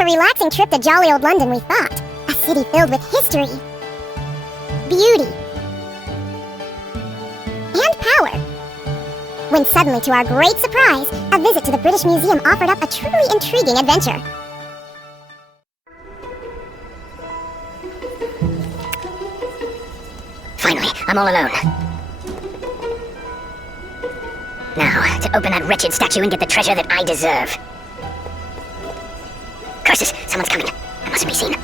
A relaxing trip to jolly old London, we thought. A city filled with history, beauty, and power. When suddenly, to our great surprise, a visit to the British Museum offered up a truly intriguing adventure. Finally, I'm all alone. Now, to open that wretched statue and get the treasure that I deserve. Curses! Someone's coming. I mustn't be seen.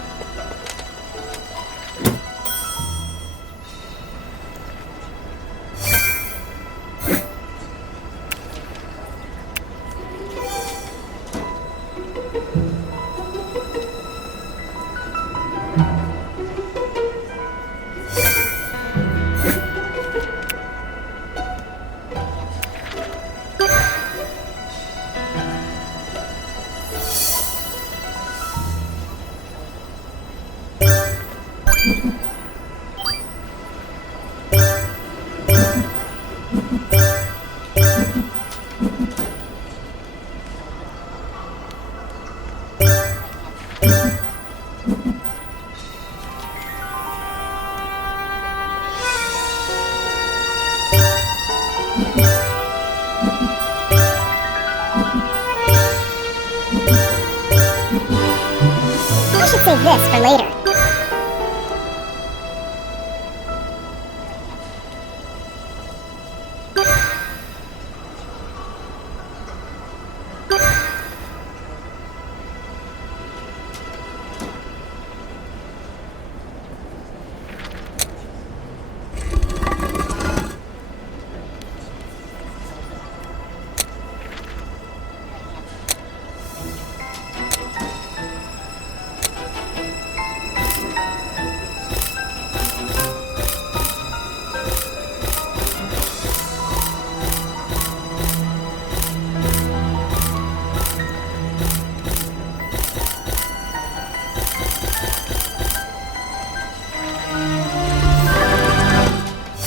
I should save this for later.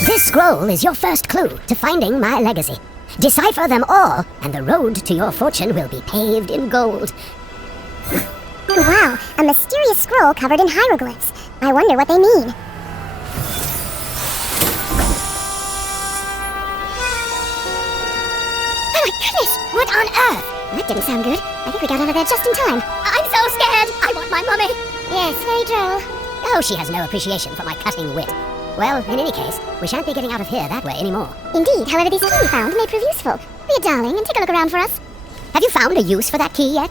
This scroll is your first clue to finding my legacy. Decipher them all, and the road to your fortune will be paved in gold. Wow, a mysterious scroll covered in hieroglyphs. I wonder what they mean. Oh my goodness! What on earth? That didn't sound good. I think we got out of there just in time. I'm so scared! I want my mummy! Yes, very droll. Oh, she has no appreciation for my cutting wit. Well, in any case, we shan't be getting out of here that way anymore. Indeed, however, these keys we found may prove useful. Be a darling and take a look around for us. Have you found a use for that key yet?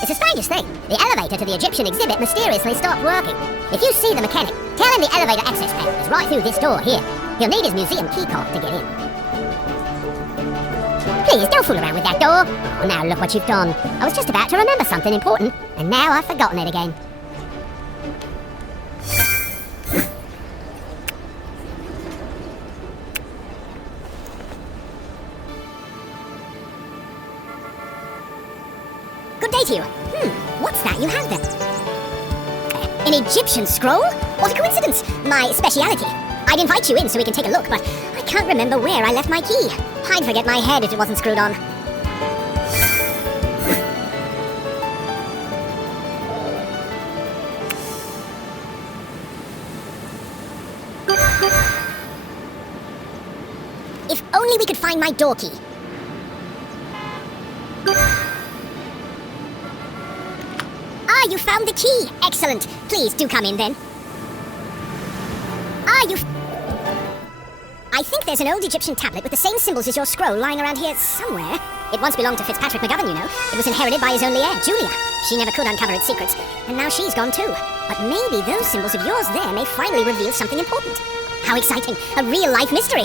It's the strangest thing. The elevator to the Egyptian exhibit mysteriously stopped working. If you see the mechanic, tell him the elevator access panel is right through this door here. He'll need his museum keycard to get in. Please, don't fool around with that door. Oh, now look what you've done. I was just about to remember something important, and now I've forgotten it again. Good day to you. What's that you have there? An Egyptian scroll? What a coincidence! My speciality. I'd invite you in so we can take a look, but I can't remember where I left my key. I'd forget my head if it wasn't screwed on. If only we could find my door key. You found the key! Excellent! Please do come in then. I think there's an old Egyptian tablet with the same symbols as your scroll lying around here somewhere. It once belonged to Fitzpatrick McGovern, you know. It was inherited by his only heir, Julia. She never could uncover its secrets, and now she's gone too. But maybe those symbols of yours there may finally reveal something important. How exciting! A real-life mystery!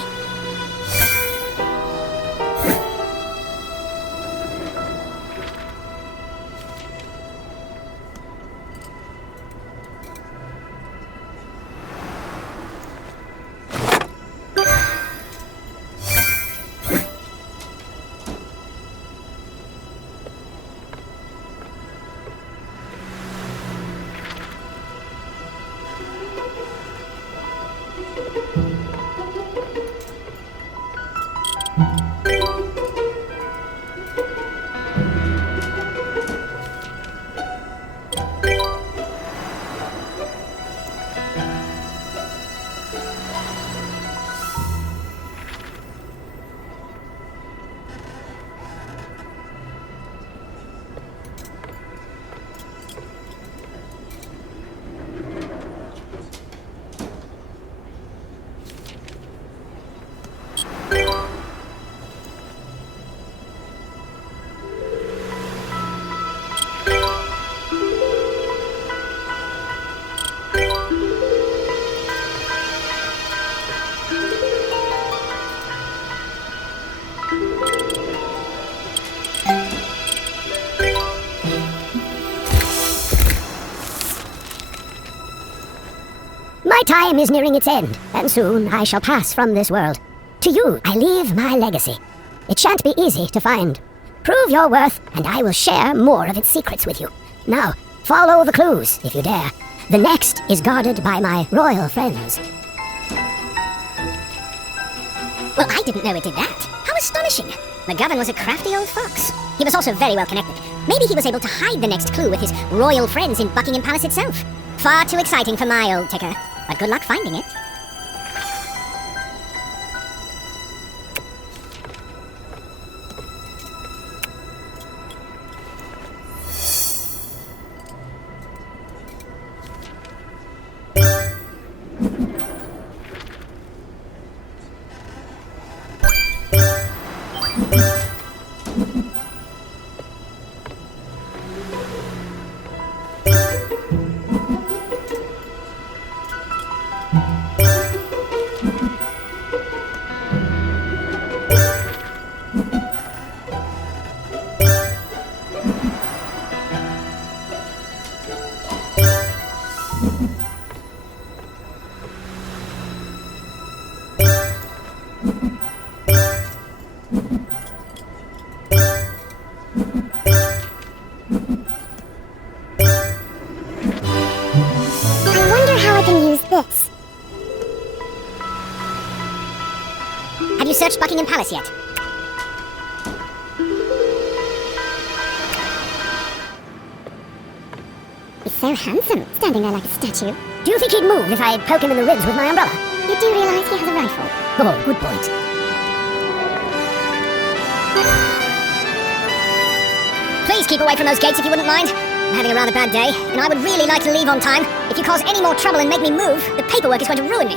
My time is nearing its end, and soon I shall pass from this world. To you, I leave my legacy. It shan't be easy to find. Prove your worth, and I will share more of its secrets with you. Now, follow the clues, if you dare. The next is guarded by my royal friends. Well, I didn't know it did that. How astonishing. McGovern was a crafty old fox. He was also very well connected. Maybe he was able to hide the next clue with his royal friends in Buckingham Palace itself. Far too exciting for my old ticker, but good luck finding it. This. Have you searched Buckingham Palace yet? He's so handsome, standing there like a statue. Do you think he'd move if I poke him in the ribs with my umbrella? You do realize he has a rifle? Oh, good point. Please keep away from those gates if you wouldn't mind. I'm having a rather bad day, and I would really like to leave on time. If you cause any more trouble and make me move, the paperwork is going to ruin me.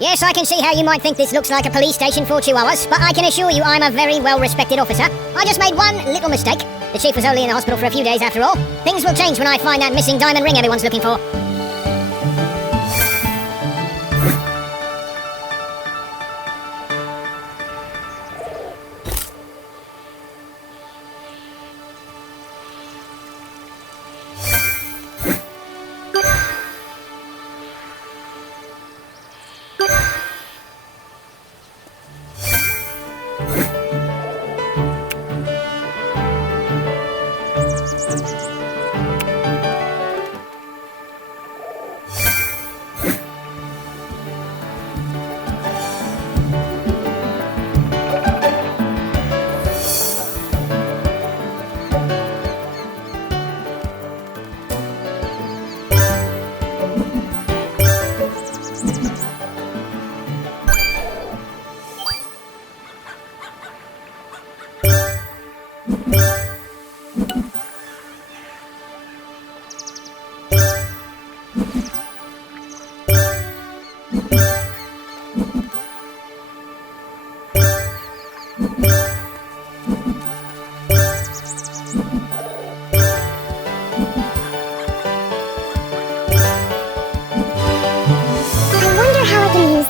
Yes, I can see how you might think this looks like a police station for Chihuahuas, but I can assure you I'm a very well-respected officer. I just made one little mistake. The chief was only in the hospital for a few days after all. Things will change when I find that missing diamond ring everyone's looking for.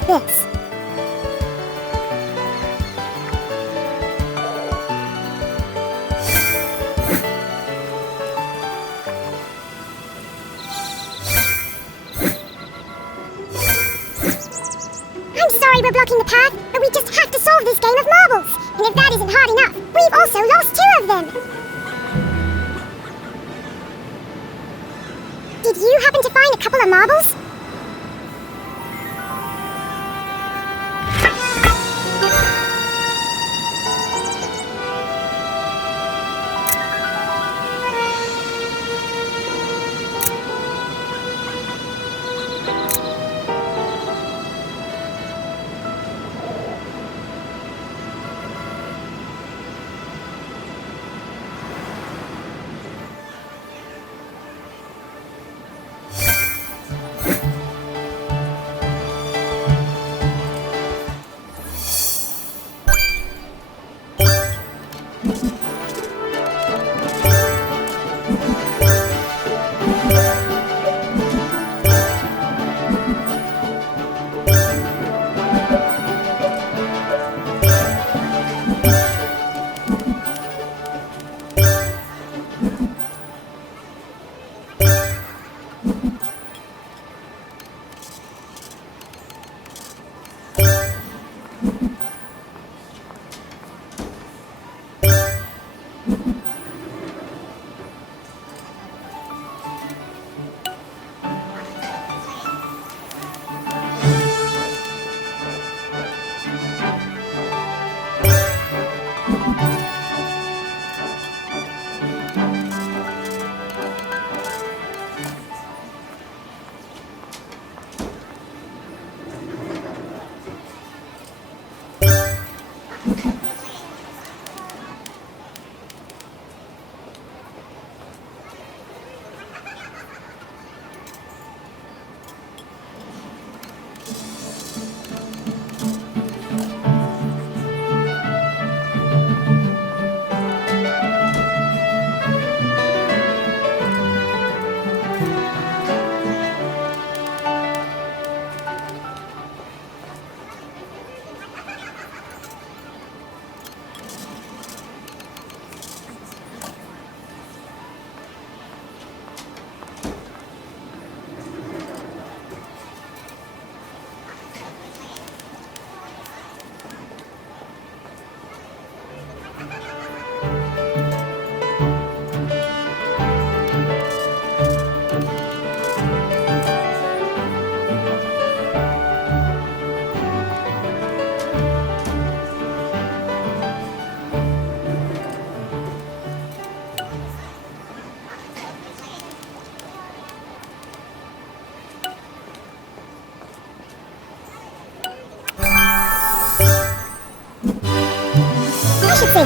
This. I'm sorry we're blocking the path, but we just have to solve this game of marbles. And if that isn't hard enough, we've also lost 2 of them. Did you happen to find a couple of marbles?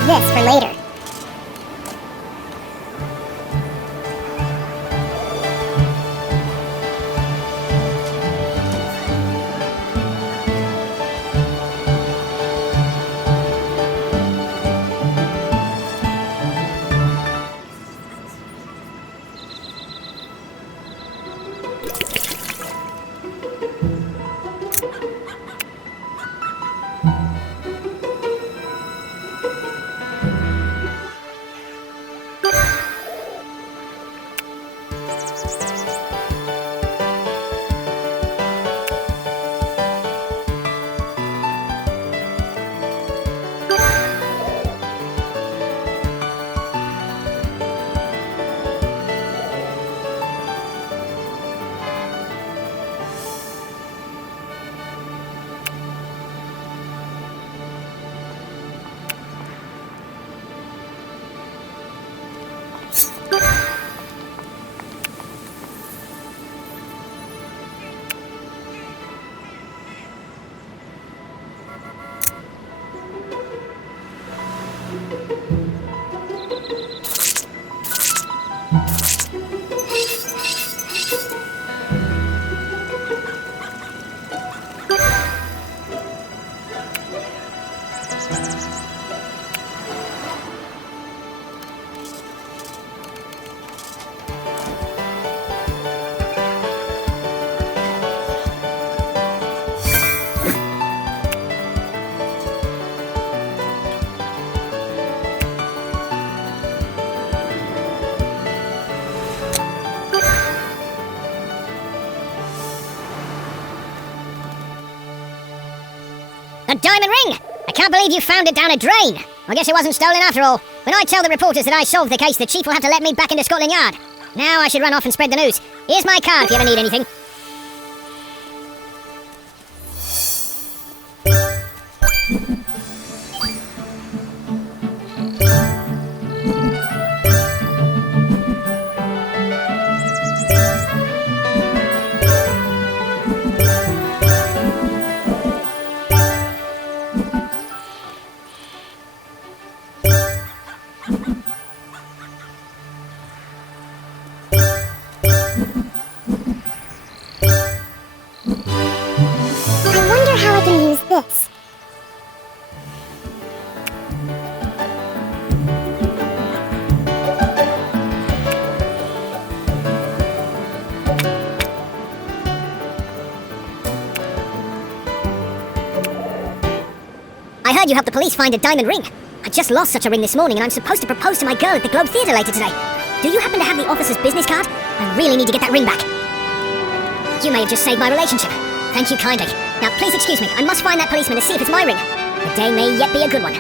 save this for later. A diamond ring! I can't believe you found it down a drain. I guess it wasn't stolen after all. When I tell the reporters that I solved the case, the chief will have to let me back into Scotland Yard. Now I should run off and spread the news. Here's my card if you ever need anything. I wonder how I can use this. I heard you helped the police find a diamond ring. I just lost such a ring this morning and I'm supposed to propose to my girl at the Globe Theatre later today. Do you happen to have the officer's business card? I really need to get that ring back. You may have just saved my relationship. Thank you kindly. Now please excuse me, I must find that policeman to see if it's my ring. The day may yet be a good one.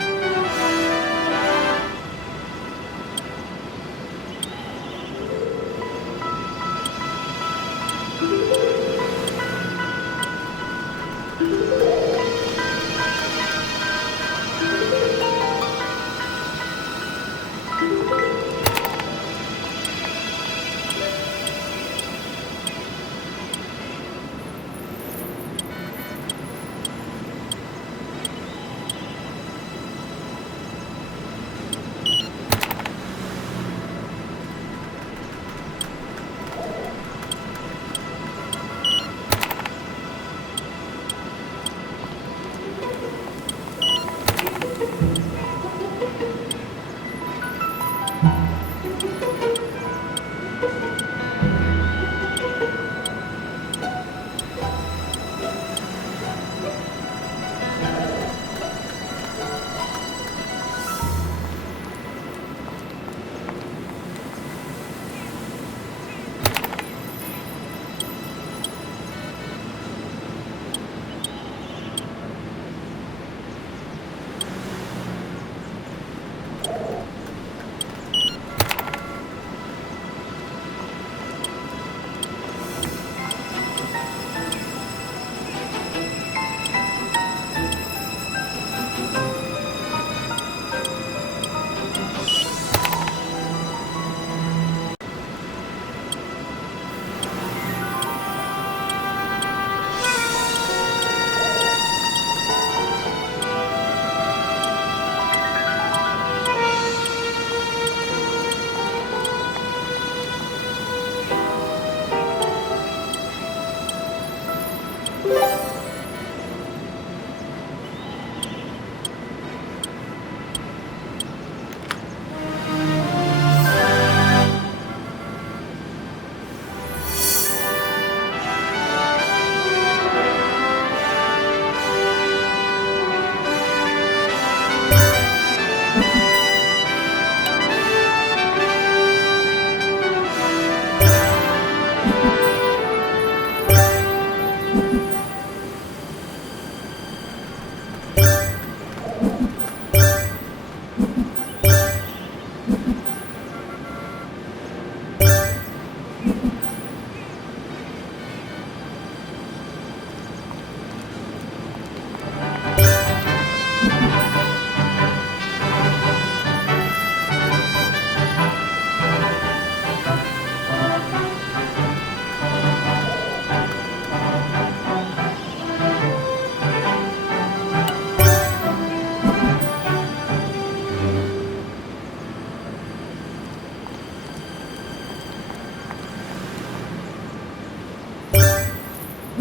I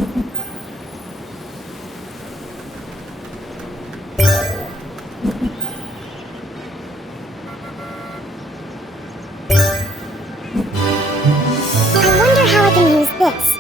wonder how I can use this.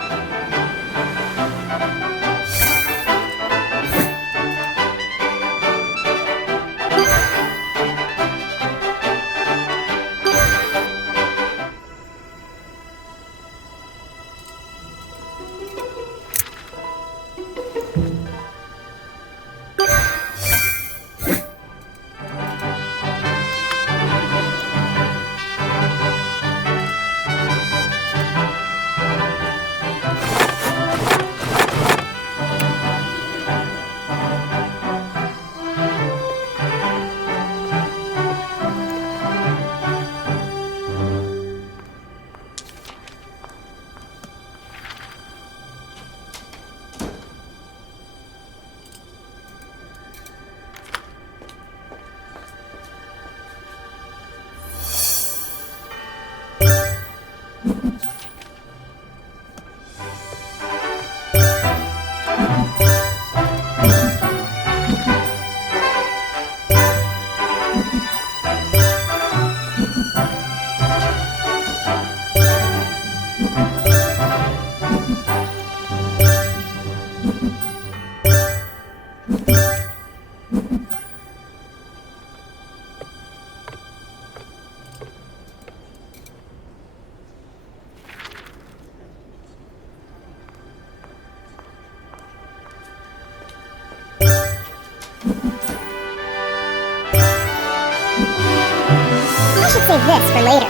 I should save this for later.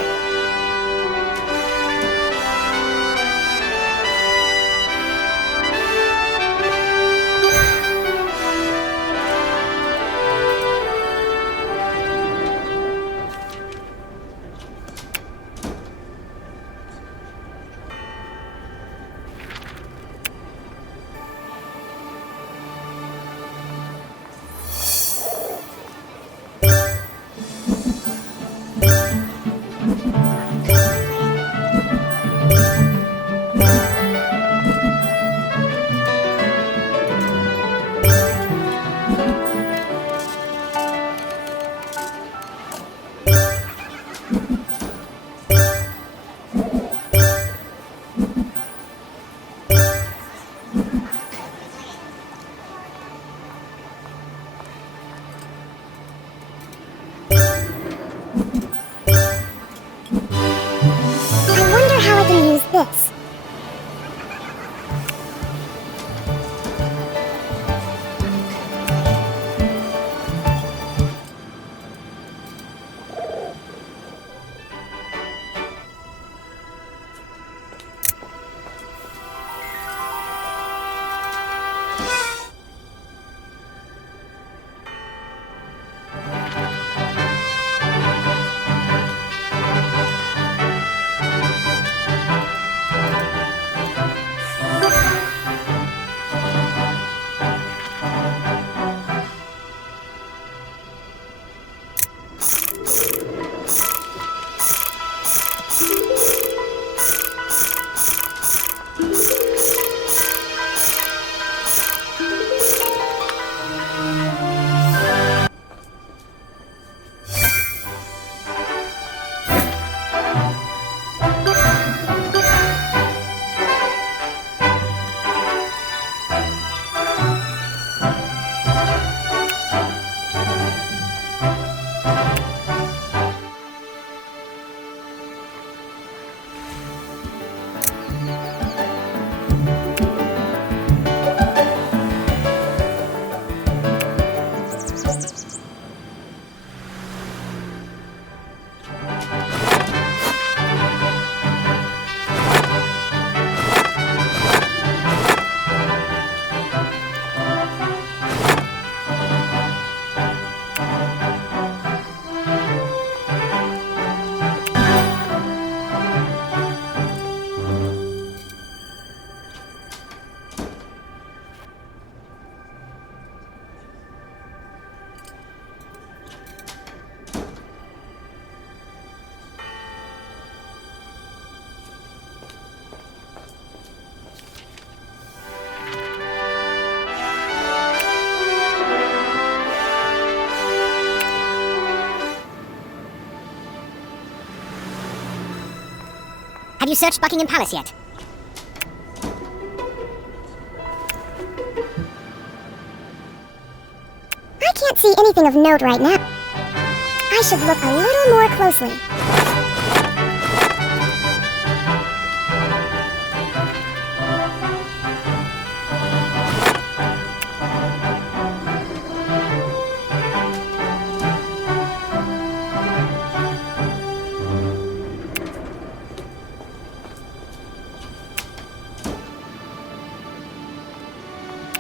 you searched Buckingham Palace yet? I can't see anything of note right now. I should look a little more closely.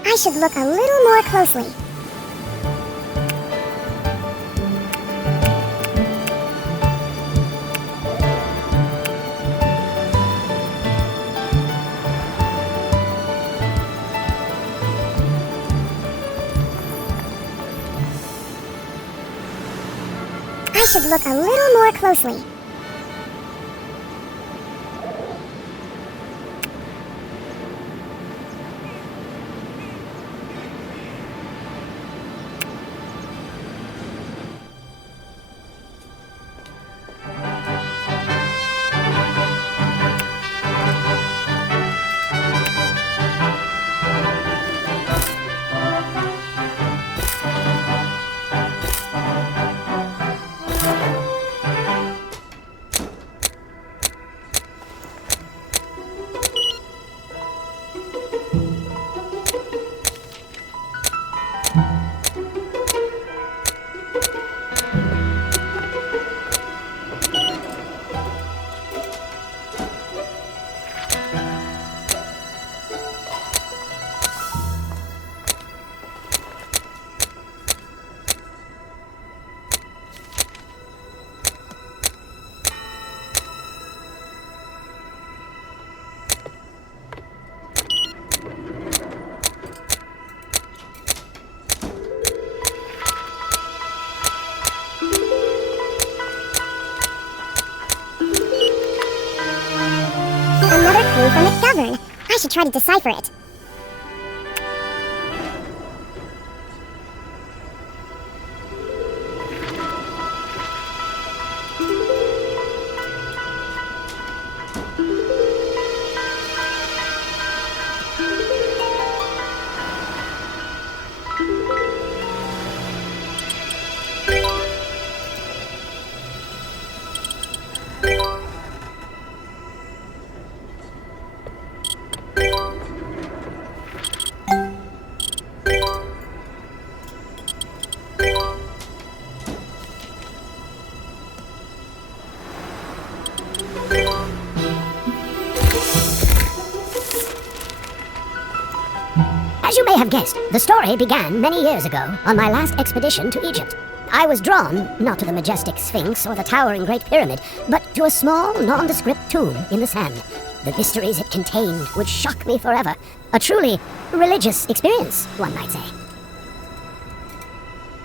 I should look a little more closely. I should look a little more closely. Another clue from McGovern. I should try to decipher it. As you may have guessed, the story began many years ago on my last expedition to Egypt. I was drawn not to the majestic Sphinx or the towering Great Pyramid, but to a small, nondescript tomb in the sand. The mysteries it contained would shock me forever. A truly religious experience, one might say.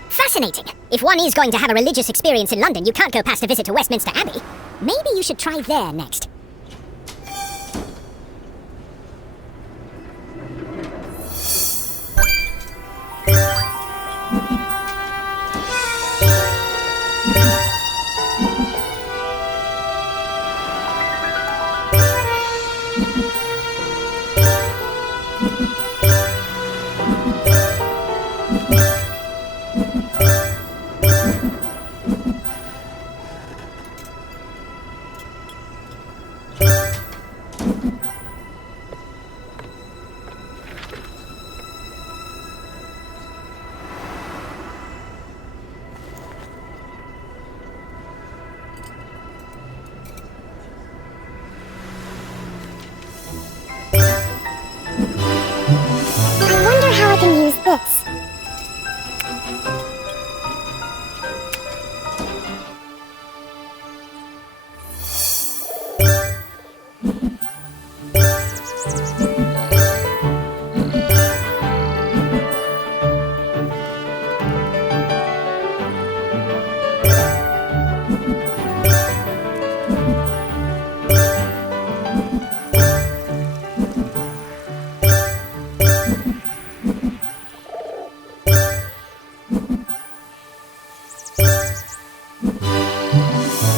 Fascinating. If one is going to have a religious experience in London, you can't go past a visit to Westminster Abbey. Maybe you should try there next. I wonder how I can use this.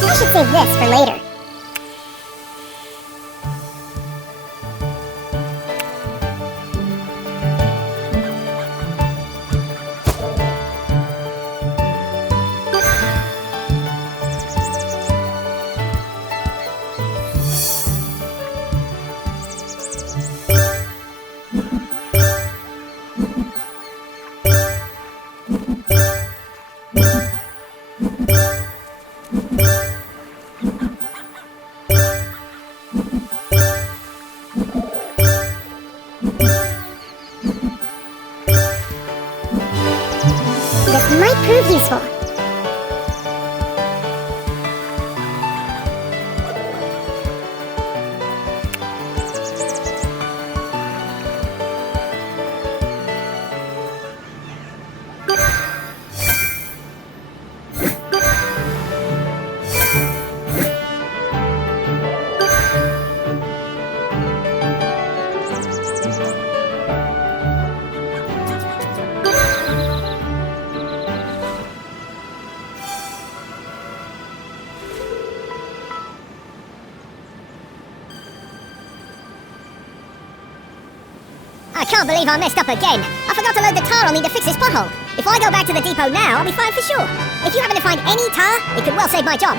I should save this for later. prove useful. I can't believe I messed up again. I forgot to load the tar I'll need to fix this pothole. If I go back to the depot now, I'll be fine for sure. If you happen to find any tar, it could well save my job.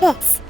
this.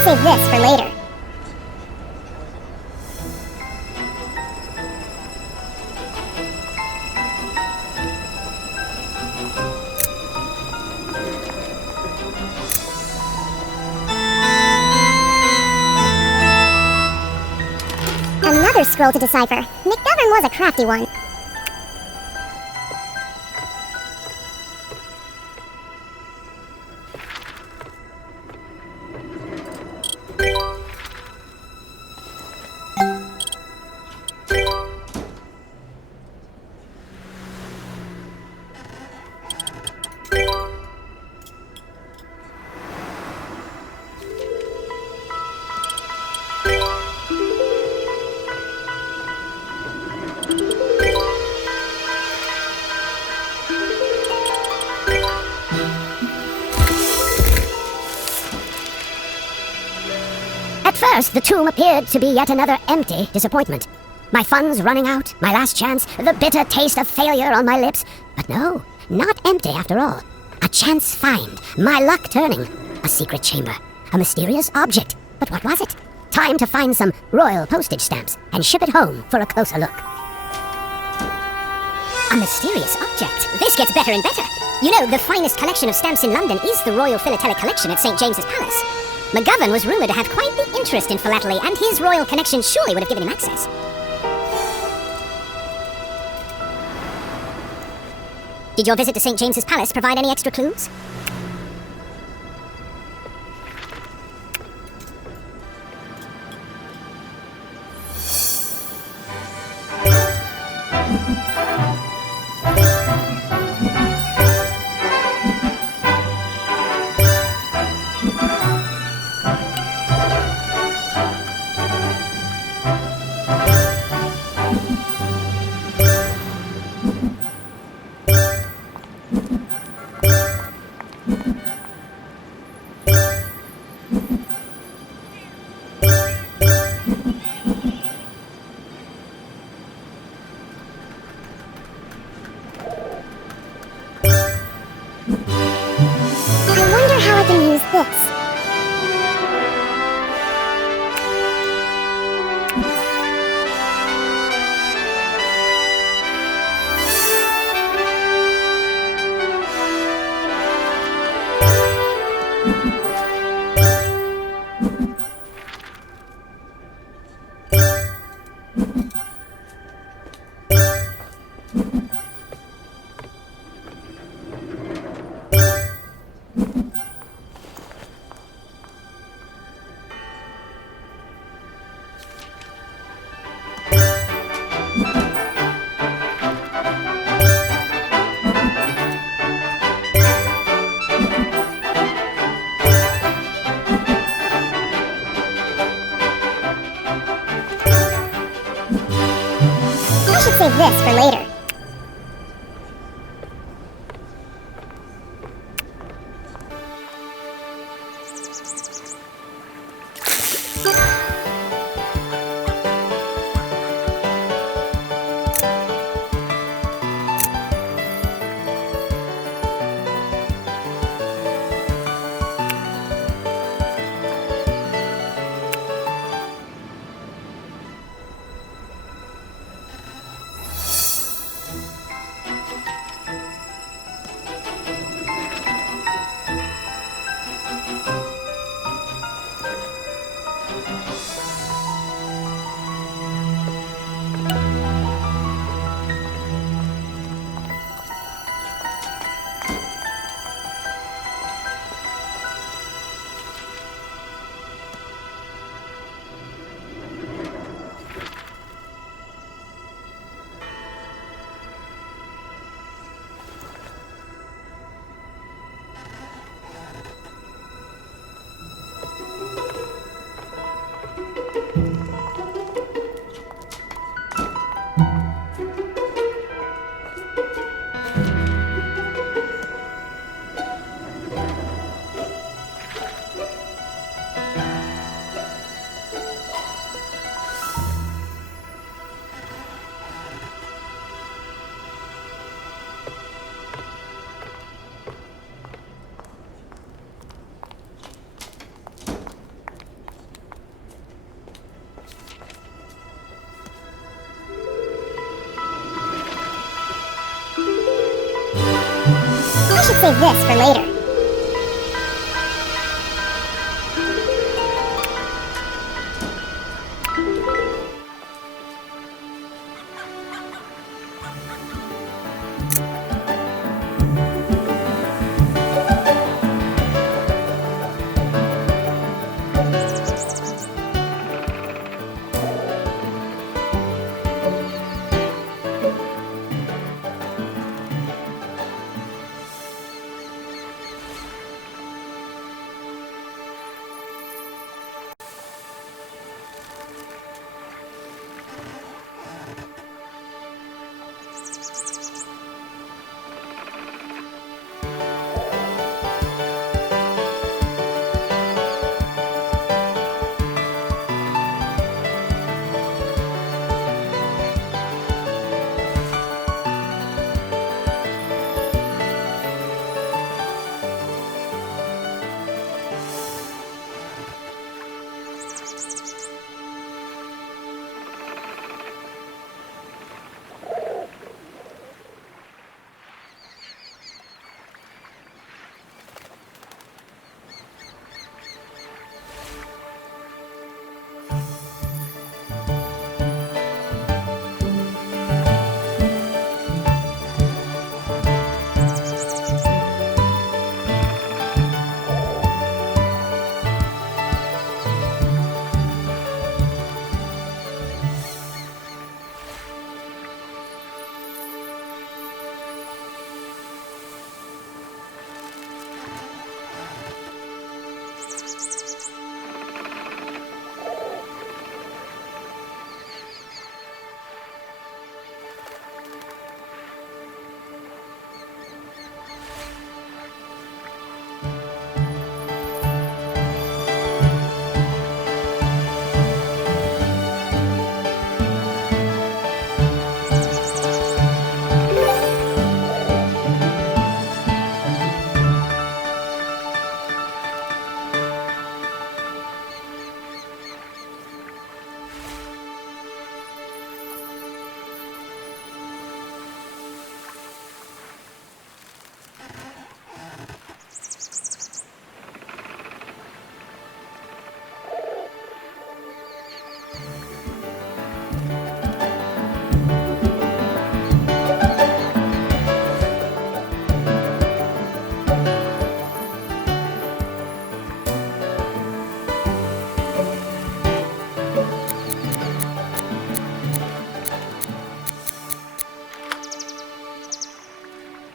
should save this for later. Another scroll to decipher. McGovern was a crafty one. At first, the tomb appeared to be yet another empty disappointment. My funds running out, my last chance, the bitter taste of failure on my lips. But no, not empty after all. A chance find, my luck turning. A secret chamber, a mysterious object. But what was it? Time to find some royal postage stamps and ship it home for a closer look. A mysterious object? This gets better and better. You know, the finest collection of stamps in London is the Royal Philatelic Collection at St. James's Palace. McGovern was rumoured to have quite the interest in philately, and his royal connections surely would have given him access. Did your visit to St. James's Palace provide any extra clues? I wonder how I can use this. I should save this for later. Save this for later.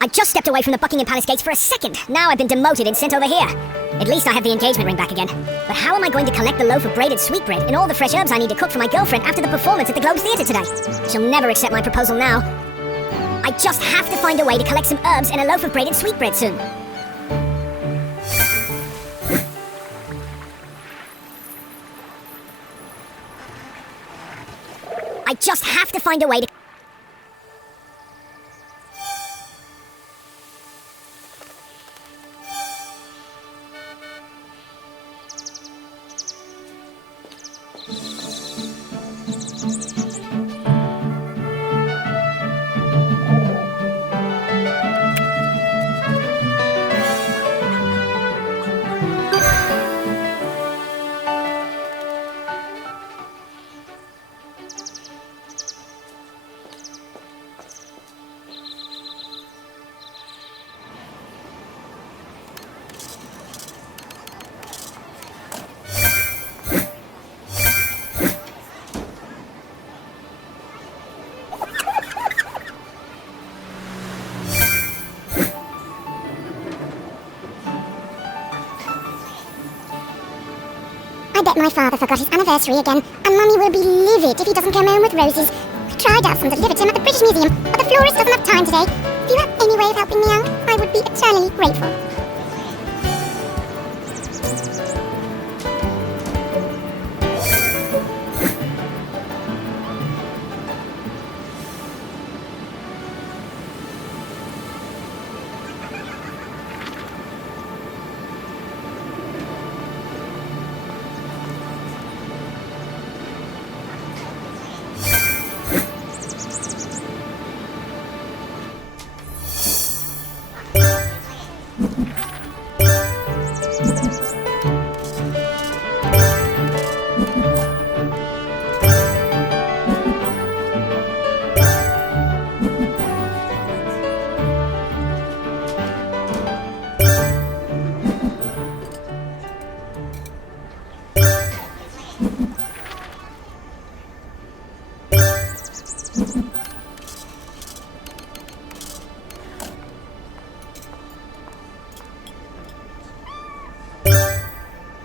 I just stepped away from the Buckingham Palace gates for a second. Now I've been demoted and sent over here. At least I have the engagement ring back again. But how am I going to collect the loaf of braided sweetbread and all the fresh herbs I need to cook for my girlfriend after the performance at the Globe Theatre today? She'll never accept my proposal now. I just have to find a way to collect some herbs and a loaf of braided sweetbread soon. I just have to find a way to... I bet my father forgot his anniversary again, and Mummy will be livid if he doesn't come home with roses. I tried out some delivered to him at the British Museum, but the florist doesn't have time today. If you have any way of helping me out, I would be eternally grateful.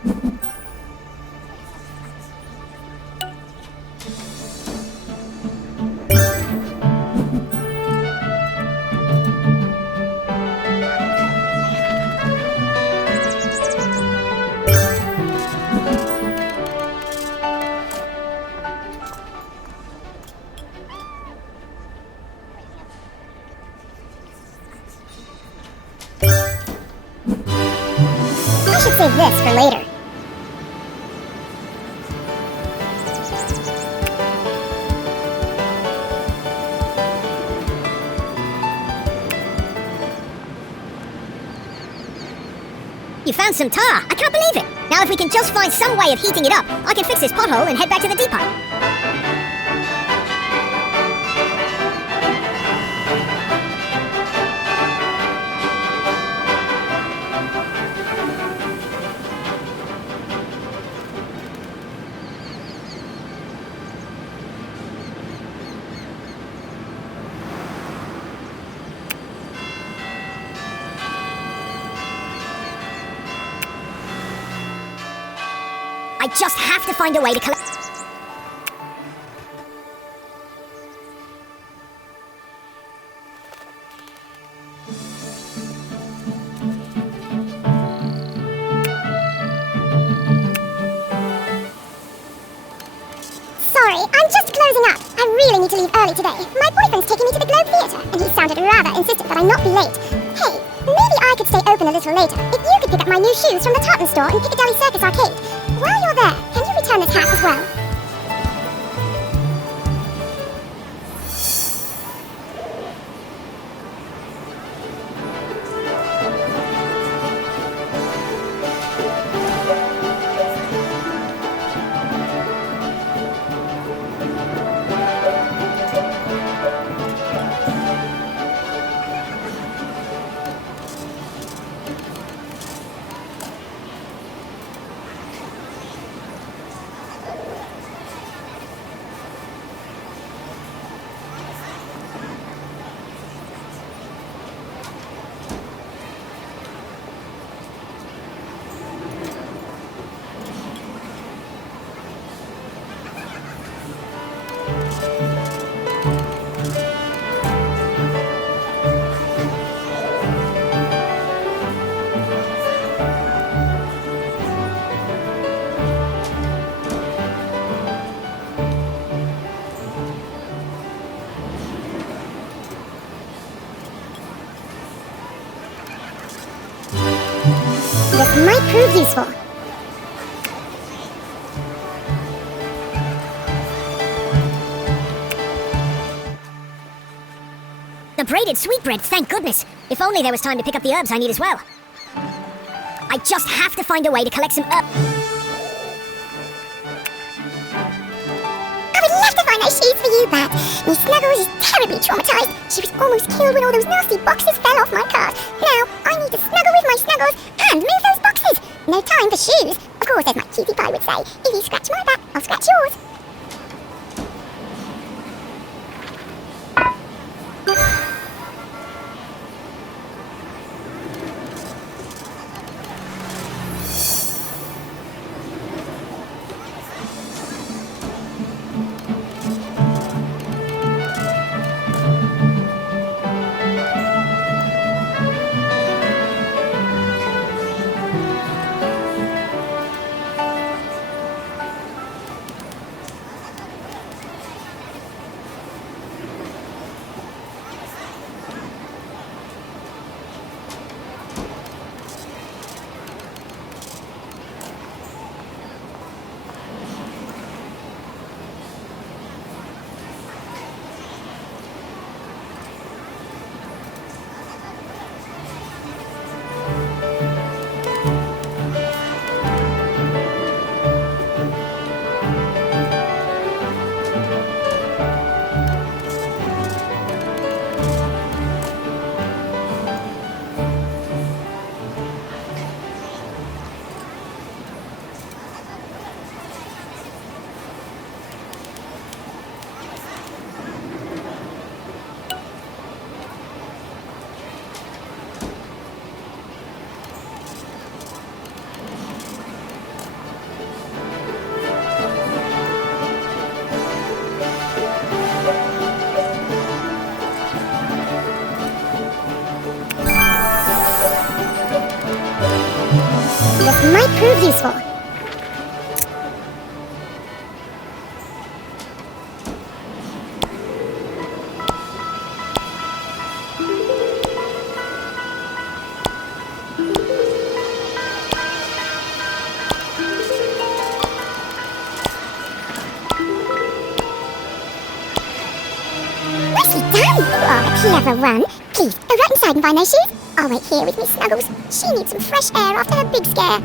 I should save this for later. You found some tar! I can't believe it! Now if we can just find some way of heating it up, I can fix this pothole and head back to the depot. I just have to find a way to collect... Sorry, I'm just closing up. I really need to leave early today. My boyfriend's taking me to the Globe Theatre, and he sounded rather insistent that I not be late. Hey, maybe I could stay open a little later if you could pick up my new shoes from the Tartan store in Piccadilly Circus Arcade. While you're there, can you return this hat as well? This might prove useful. The braided sweetbread, thank goodness. If only there was time to pick up the herbs I need as well. I just have to find a way to collect some herbs. I would love to find those shoes for you, Bat. Miss Snuggles is terribly traumatized. She was almost killed when all those nasty boxes fell off my cart. Now, I need to snuggle with my Snuggles and move those boxes. No time for shoes. Of course, as my cutie pie would say, if you scratch my back, I'll scratch yours. This might prove useful. Nicely done! Oh, clever one. Please, go right inside and find those shoes. I'll wait here with Miss Snuggles. She needs some fresh air after her big scare.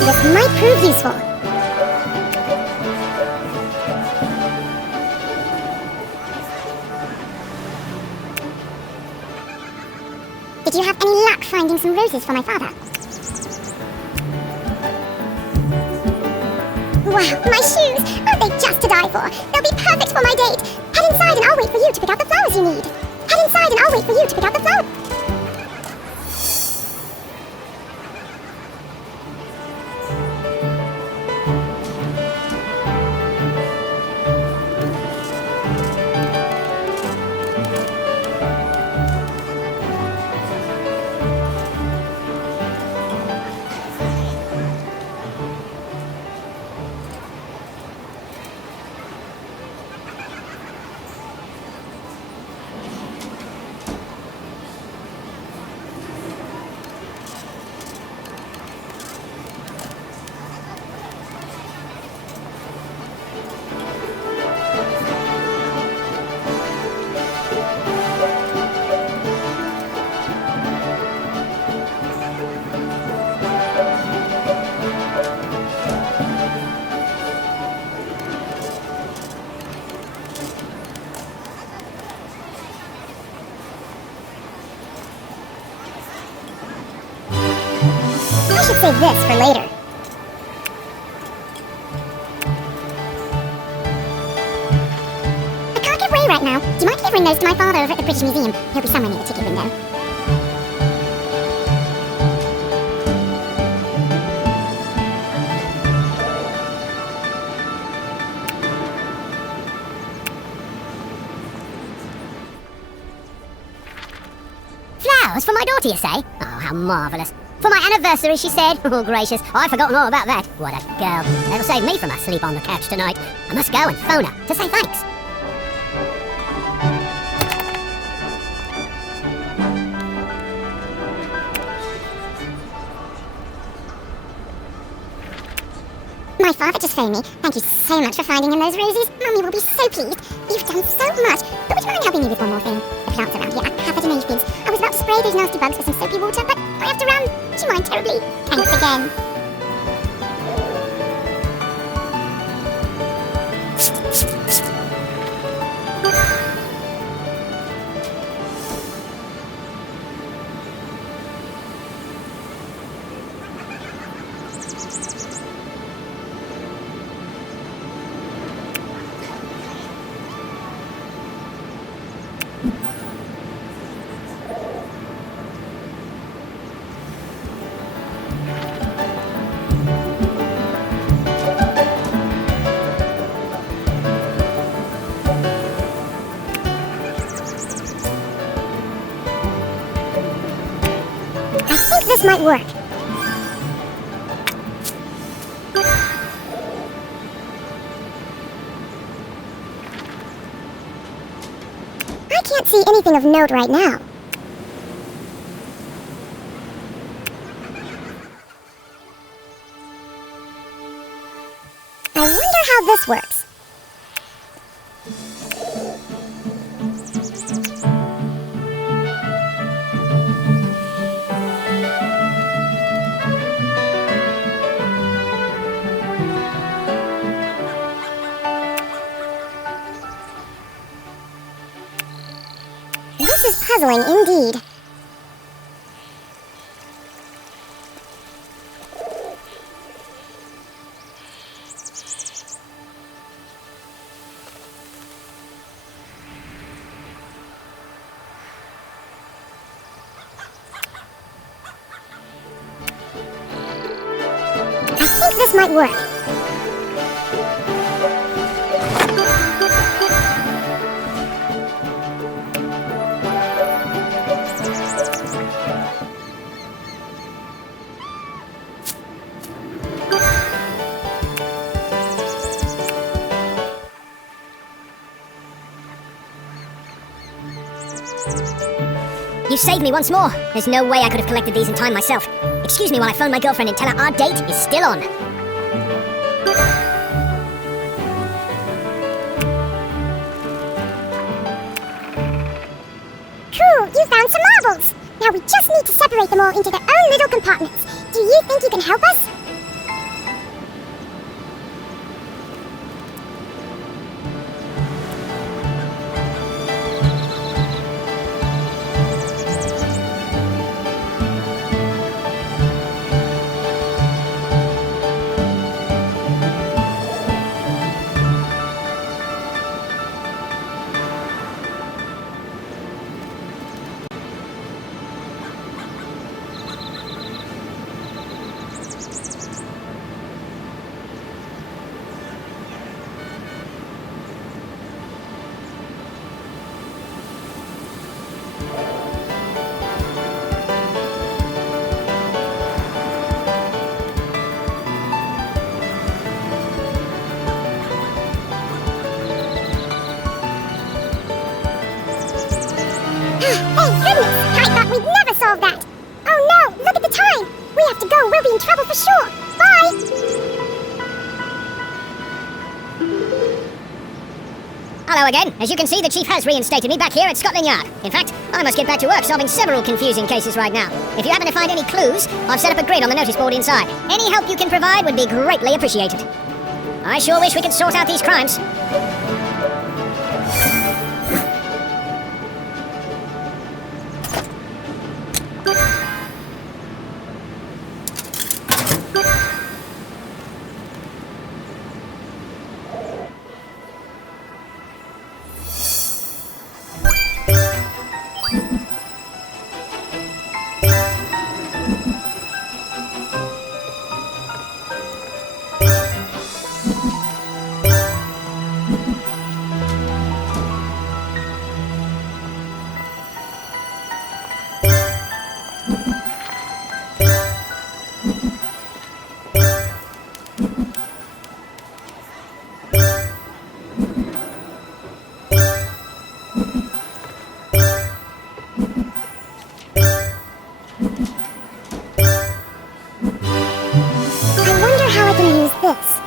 This might prove useful. Did you have any luck finding some roses for my father? Wow, my shoes! Aren't they just to die for? They'll be perfect for my date! Head inside and I'll wait for you to pick out the flowers you need. Head inside and I'll wait for you to pick out the flowers. I should save this for later. I can't get Ray right now. Do you mind delivering those to my father over at the British Museum? He'll be somewhere near the ticket window. Flowers for my daughter, you say? Oh, how marvellous. For my anniversary, she said. Oh, gracious. I'd forgotten all about that. What a girl. That'll save me from a sleep on the couch tonight. I must go and phone her to say thanks. My father just phoned me. Thank you so much for finding him those roses. Mummy will be so pleased. You've done so much. But would you mind helping me with one more thing? The plants around here are covered in aphids. I was about to spray those nasty bugs with some soapy water, but I have to run. Do you mind terribly? Thanks again. This might work. I can't see anything of note right now. I wonder how this works. This is puzzling indeed. I think this might work. You saved me once more. There's no way I could have collected these in time myself. Excuse me while I phone my girlfriend and tell her our date is still on. Cool, you found some marbles! Now we just need to separate them all into their own little compartments. Do you think you can help us? Thank goodness! I thought we'd never solve that! Oh no! Look at the time! We have to go! We'll be in trouble for sure! Bye! Hello again. As you can see, the Chief has reinstated me back here at Scotland Yard. In fact, I must get back to work solving several confusing cases right now. If you happen to find any clues, I've set up a grid on the notice board inside. Any help you can provide would be greatly appreciated. I sure wish we could sort out these crimes. I wonder how I can use this.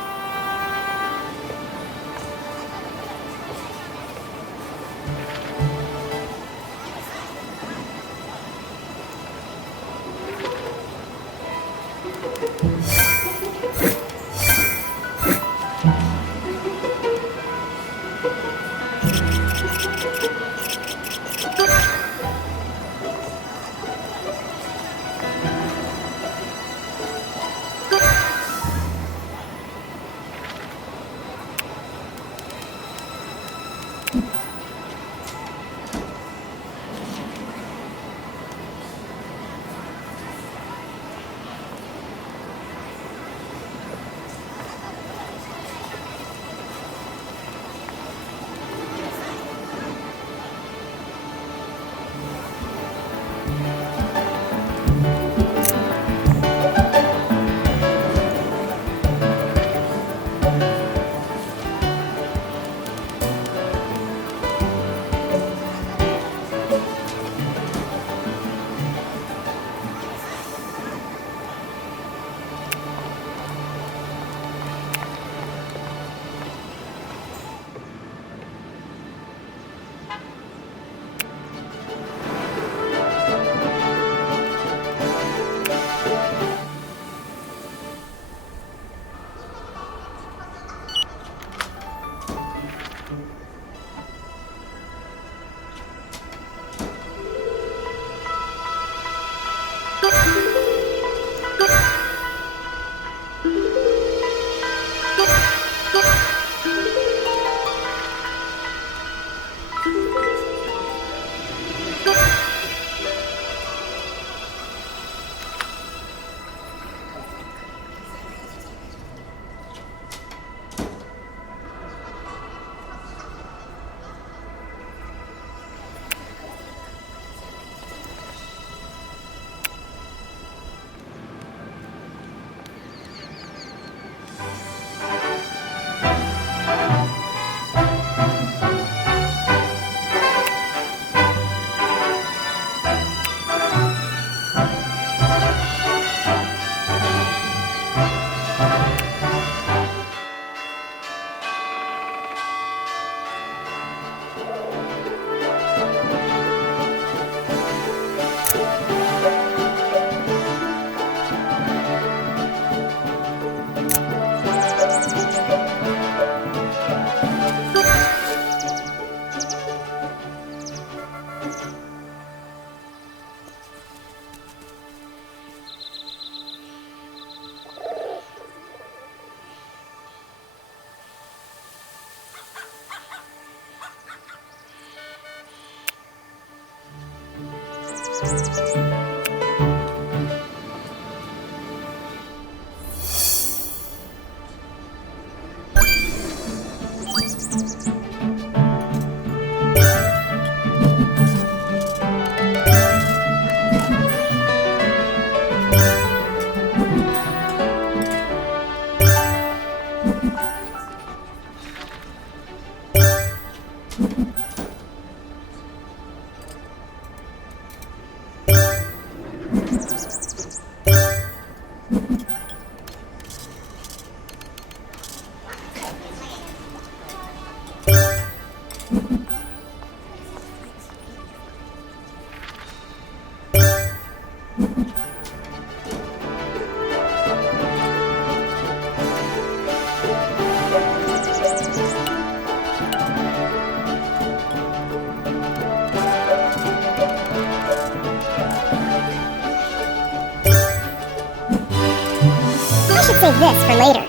I should save this for later.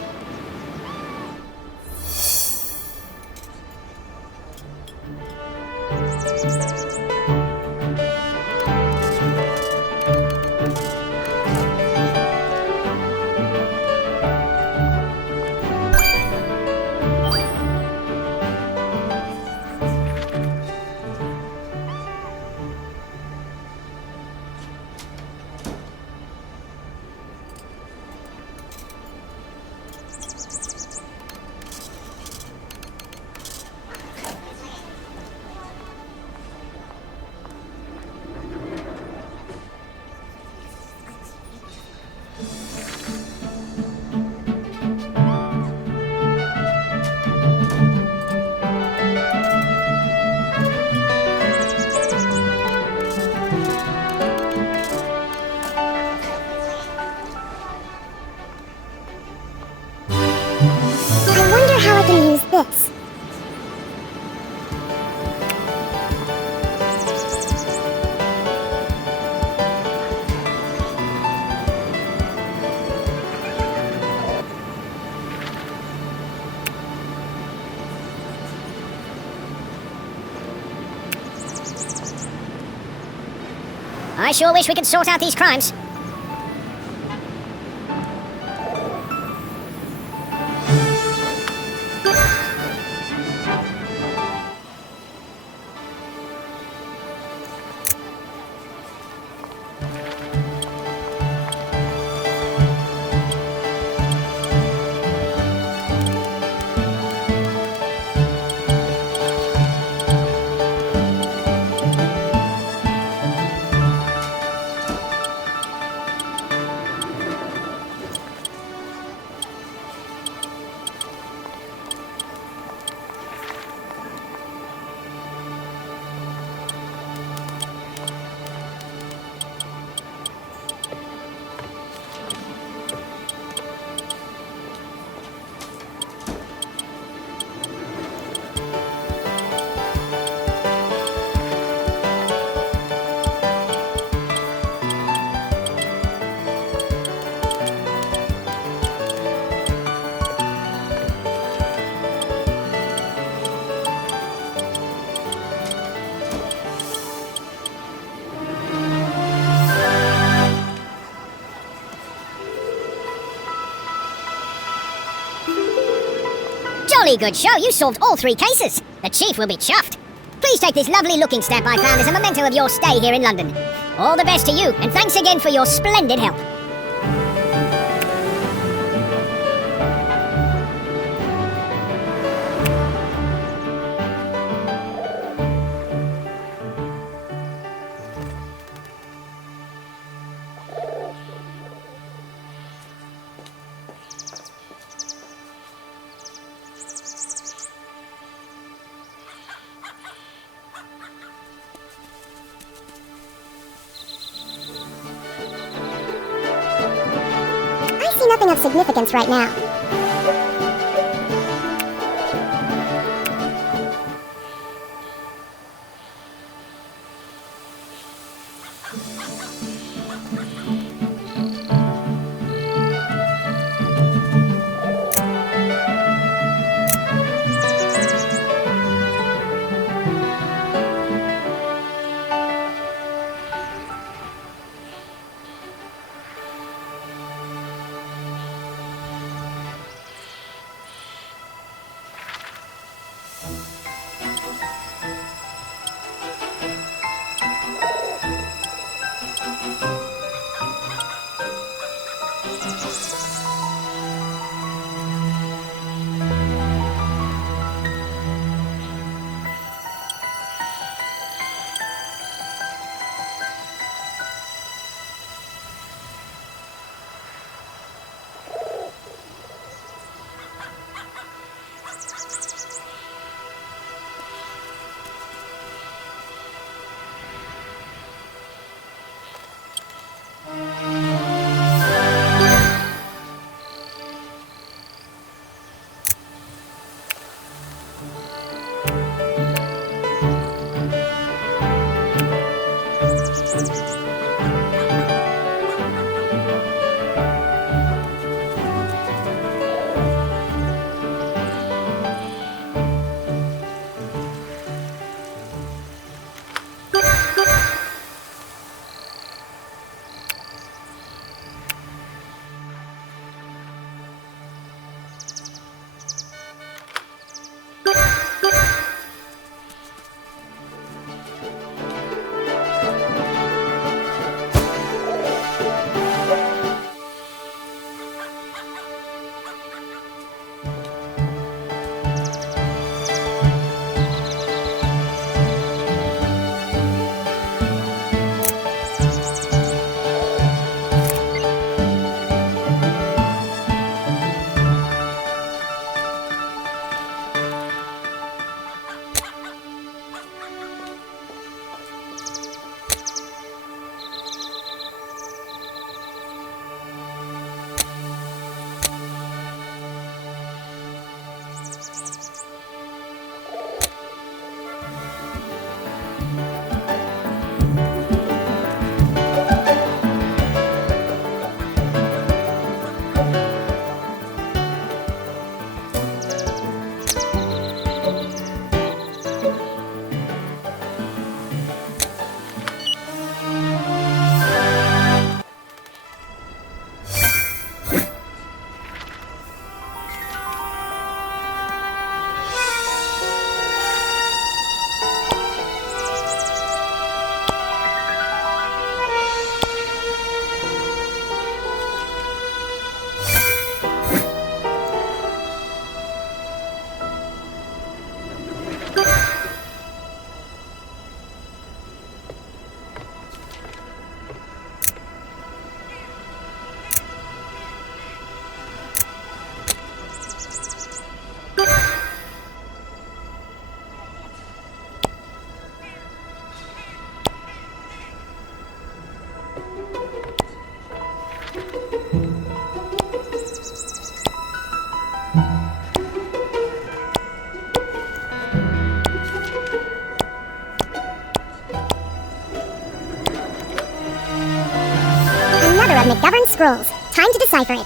I wonder how I can use this. I sure wish we could sort out these crimes. Jolly good show, you solved all 3 cases. The chief will be chuffed. Please take this lovely looking stamp I found as a memento of your stay here in London. All the best to you, and thanks again for your splendid help. significance right now. McGovern scrolls. Time to decipher it.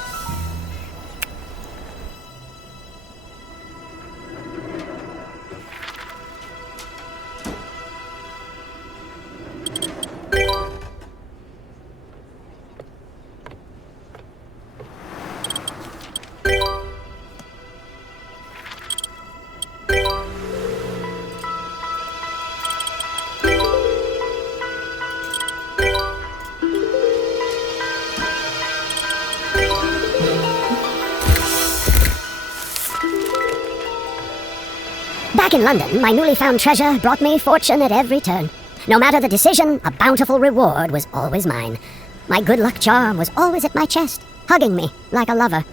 Back in London, my newly found treasure brought me fortune at every turn. No matter the decision, a bountiful reward was always mine. My good luck charm was always at my chest, hugging me like a lover.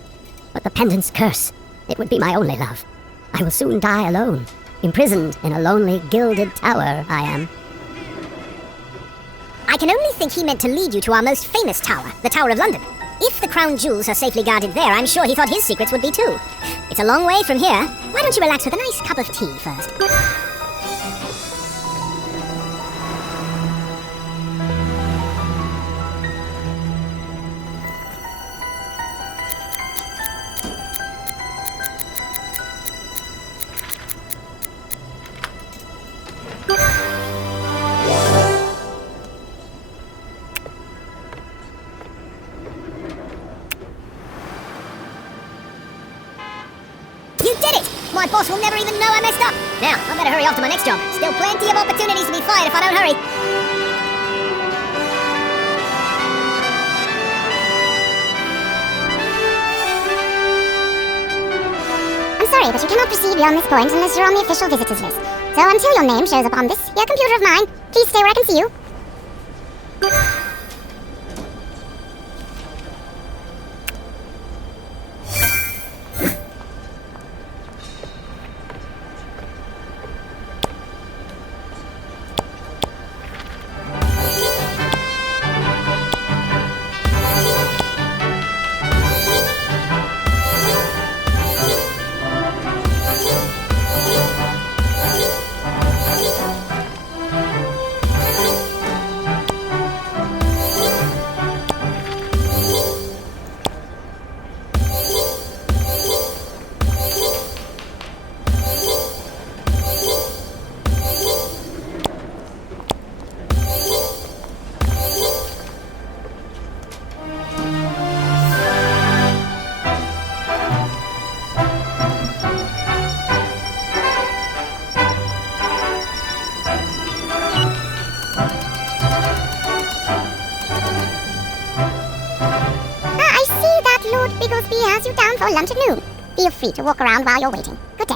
But the pendant's curse, it would be my only love. I will soon die alone, imprisoned in a lonely, gilded tower I am. I can only think he meant to lead you to our most famous tower, the Tower of London. If the crown jewels are safely guarded there, I'm sure he thought his secrets would be too. It's a long way from here. Why don't you relax with a nice cup of tea first? You did it! My boss will never even know I messed up. Now, I better hurry off to my next job. Still plenty of opportunities to be fired if I don't hurry. I'm sorry, but you cannot proceed beyond this point unless you're on the official visitors list. So until your name shows up on this here computer of mine, please stay where I can see you. Has you down for lunch at noon. Feel free to walk around while you're waiting. Good day.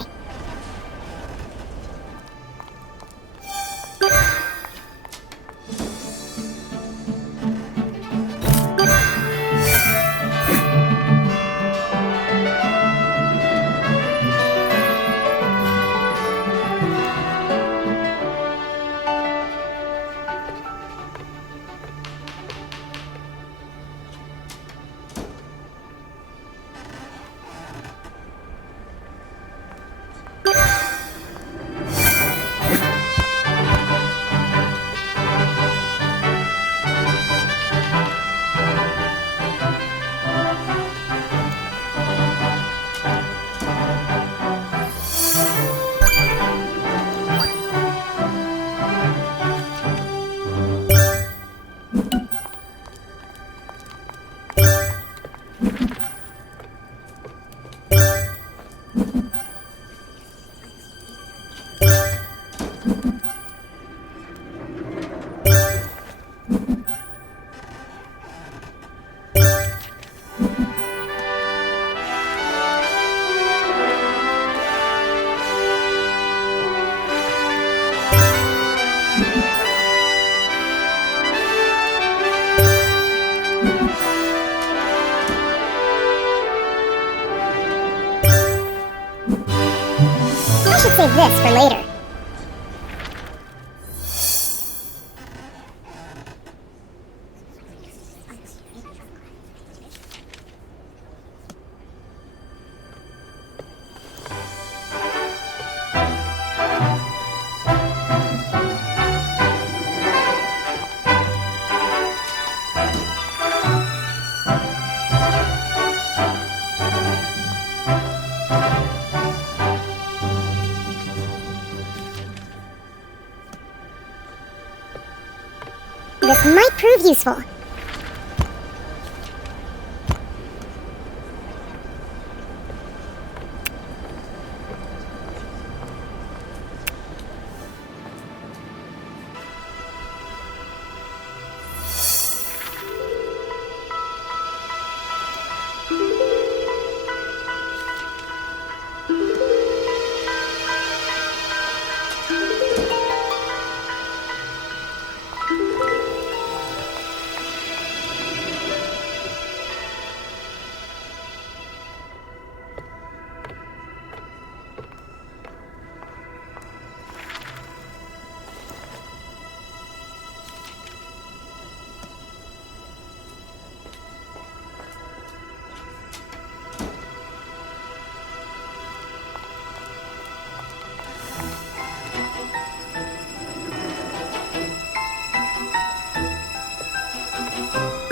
I should save this for later. This might prove useful.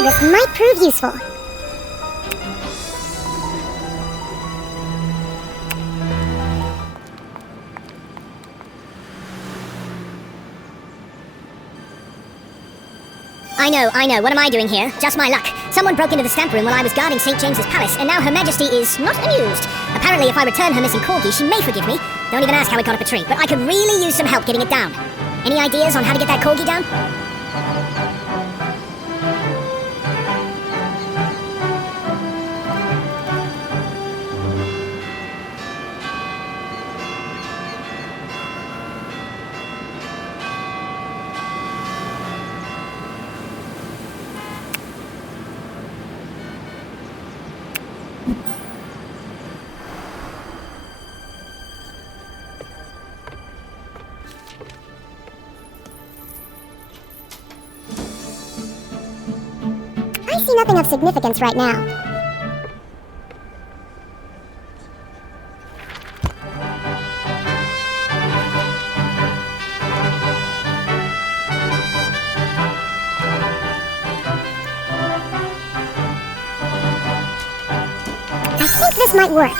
This might prove useful. I know. What am I doing here? Just my luck. Someone broke into the stamp room while I was guarding St. James's Palace, and now Her Majesty is not amused. Apparently, if I return her missing corgi, she may forgive me. Don't even ask how it got up a tree, but I could really use some help getting it down. Any ideas on how to get that corgi down? I see nothing of significance right now. I think this might work.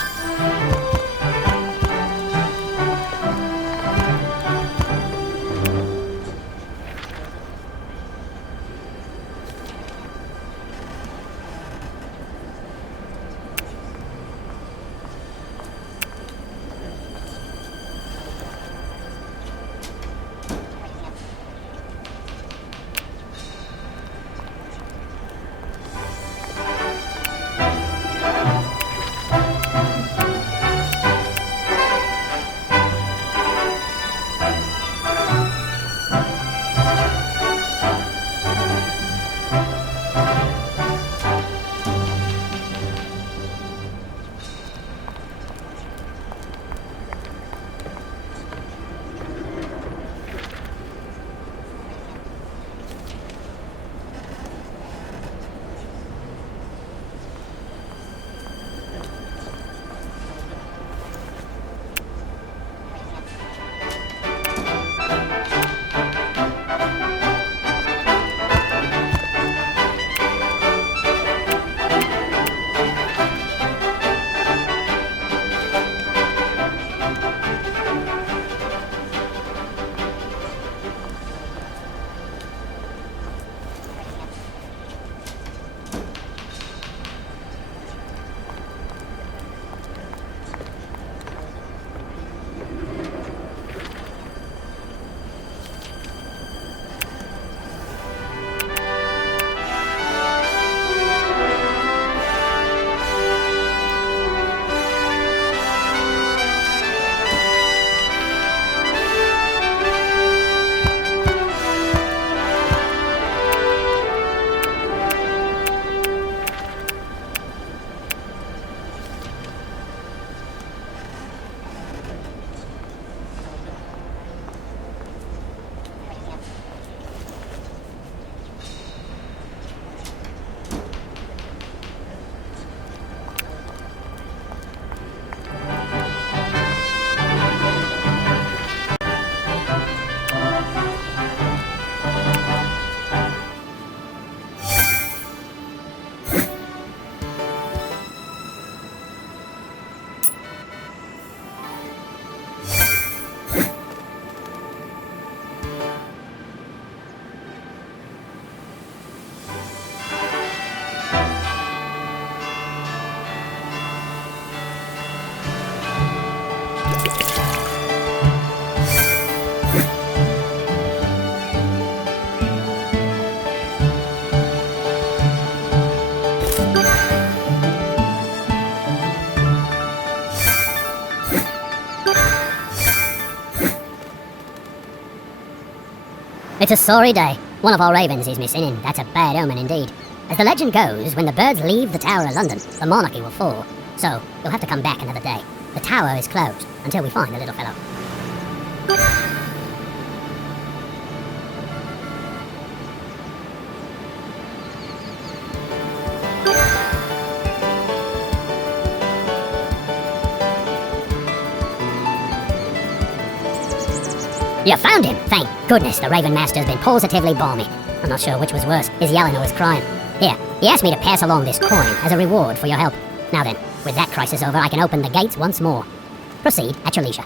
It's a sorry day. One of our ravens is missing, and that's a bad omen indeed. As the legend goes, when the birds leave the Tower of London, the monarchy will fall. So, you'll have to come back another day. The tower is closed until we find the little fellow. You found him! Thank goodness the Raven Master's been positively balmy. I'm not sure which was worse, his yelling or his crying. Here, he asked me to pass along this coin as a reward for your help. Now then, with that crisis over, I can open the gates once more. Proceed at your leisure.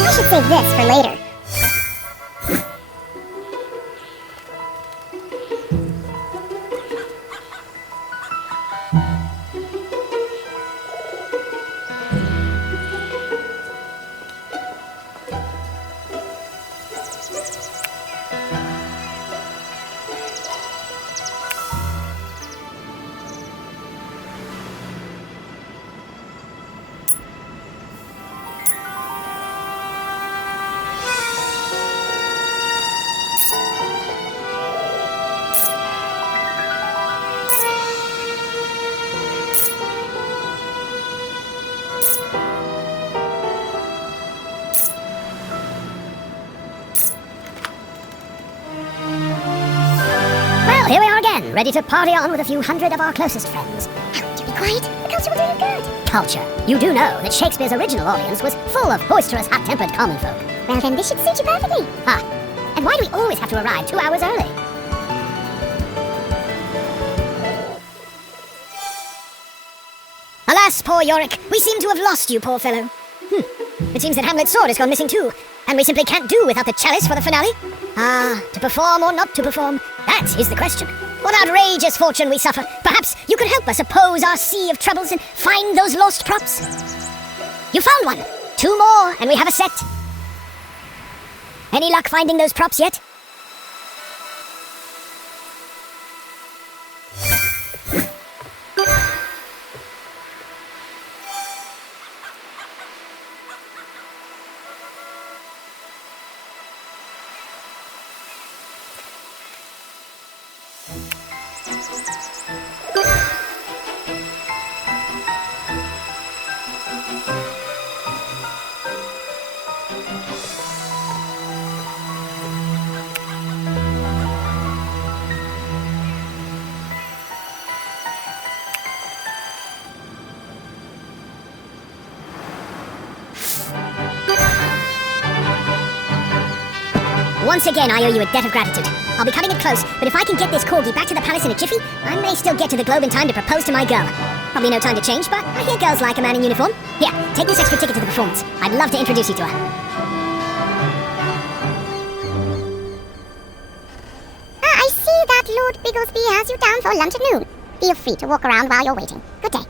I should save this for later. Here we are again, ready to party on with a few hundred of our closest friends. Now, do be quiet. The culture will do you good. Culture. You do know that Shakespeare's original audience was full of boisterous, hot-tempered common folk. Well, then this should suit you perfectly. Ah, and why do we always have to arrive 2 hours early? Alas, poor Yorick, we seem to have lost you, poor fellow. It seems that Hamlet's sword has gone missing too, and we simply can't do without the chalice for the finale. Ah, to perform or not to perform, that is the question. What outrageous fortune we suffer. Perhaps you could help us oppose our sea of troubles and find those lost props. You found one. 2 more, and we have a set. Any luck finding those props yet? Once again, I owe you a debt of gratitude. I'll be cutting it close, but if I can get this corgi back to the palace in a jiffy, I may still get to the Globe in time to propose to my girl. Probably no time to change, but I hear girls like a man in uniform. Here, take this extra ticket to the performance. I'd love to introduce you to her. I see that Lord Bigglesby has you down for lunch at noon. Feel free to walk around while you're waiting. Good day.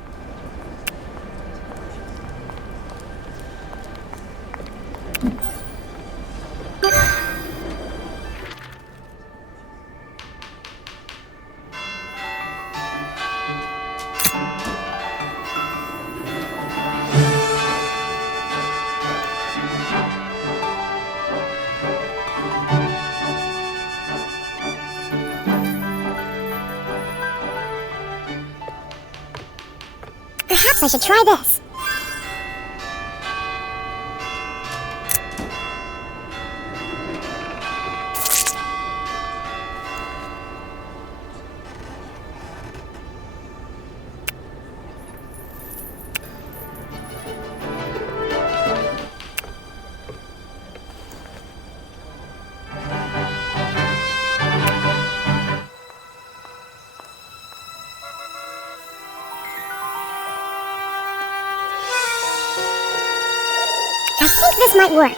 Perhaps I should try this. This might work.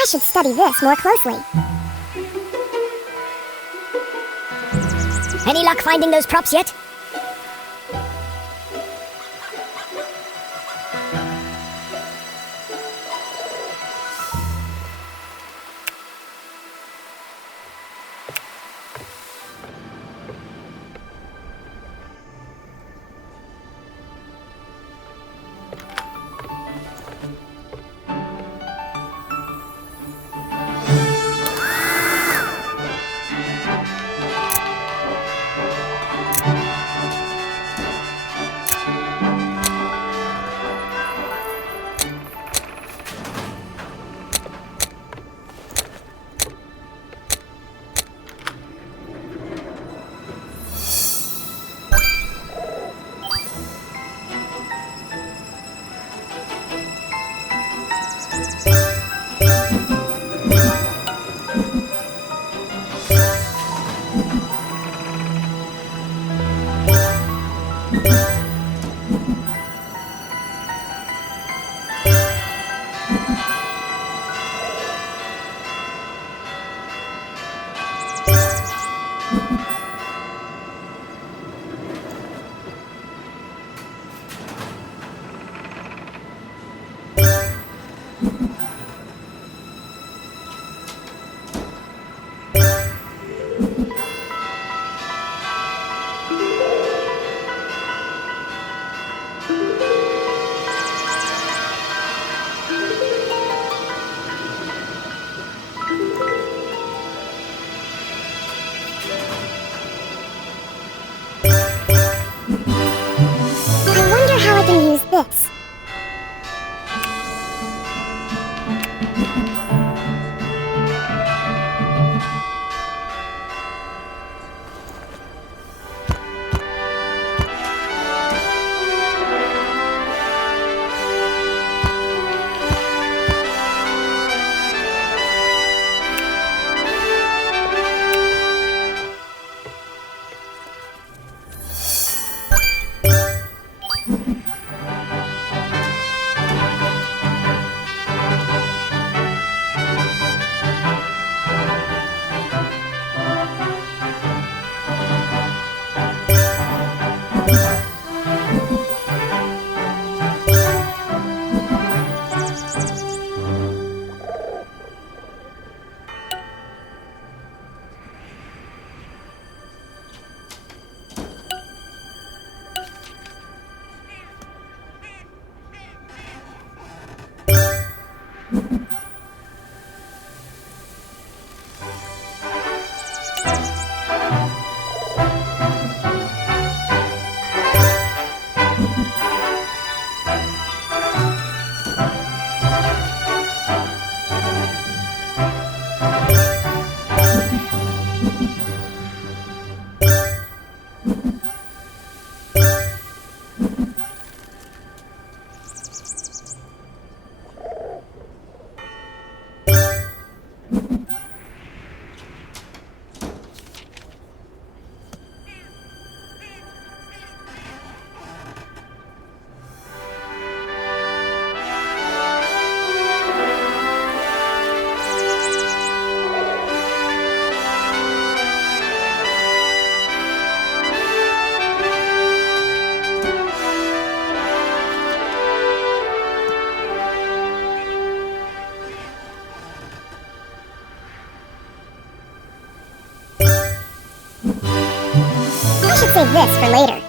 I should study this more closely. Any luck finding those props yet? I wonder how I can use this. I should save this for later.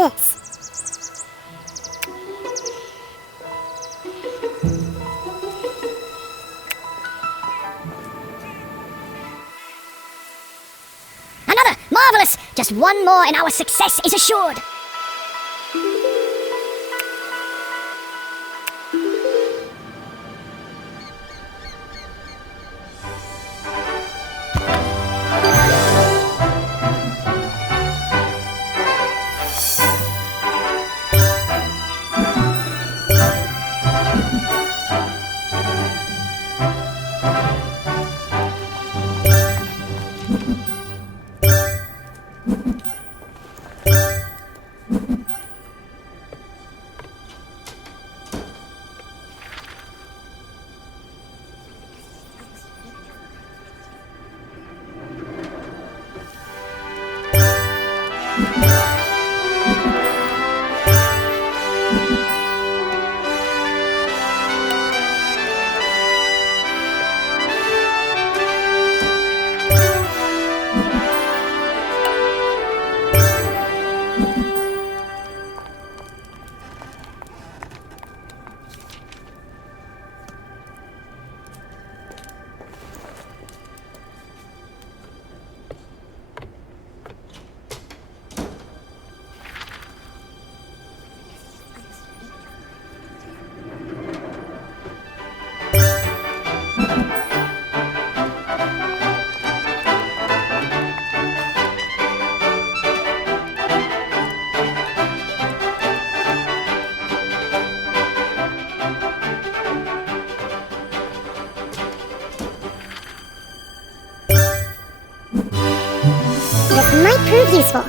this. Another! Marvelous! Just one more and our success is assured. This might prove useful.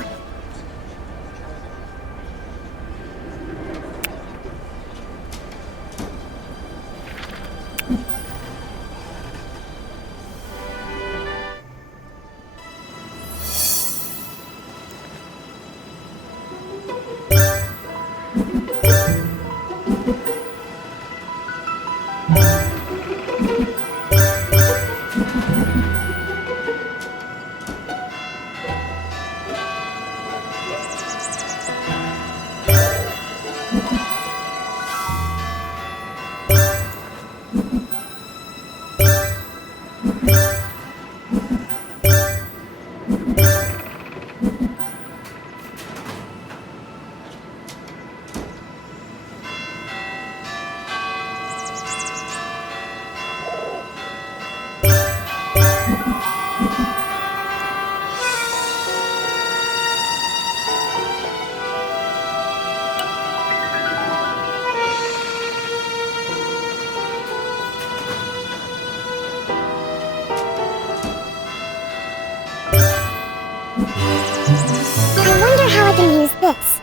I wonder how I can use this.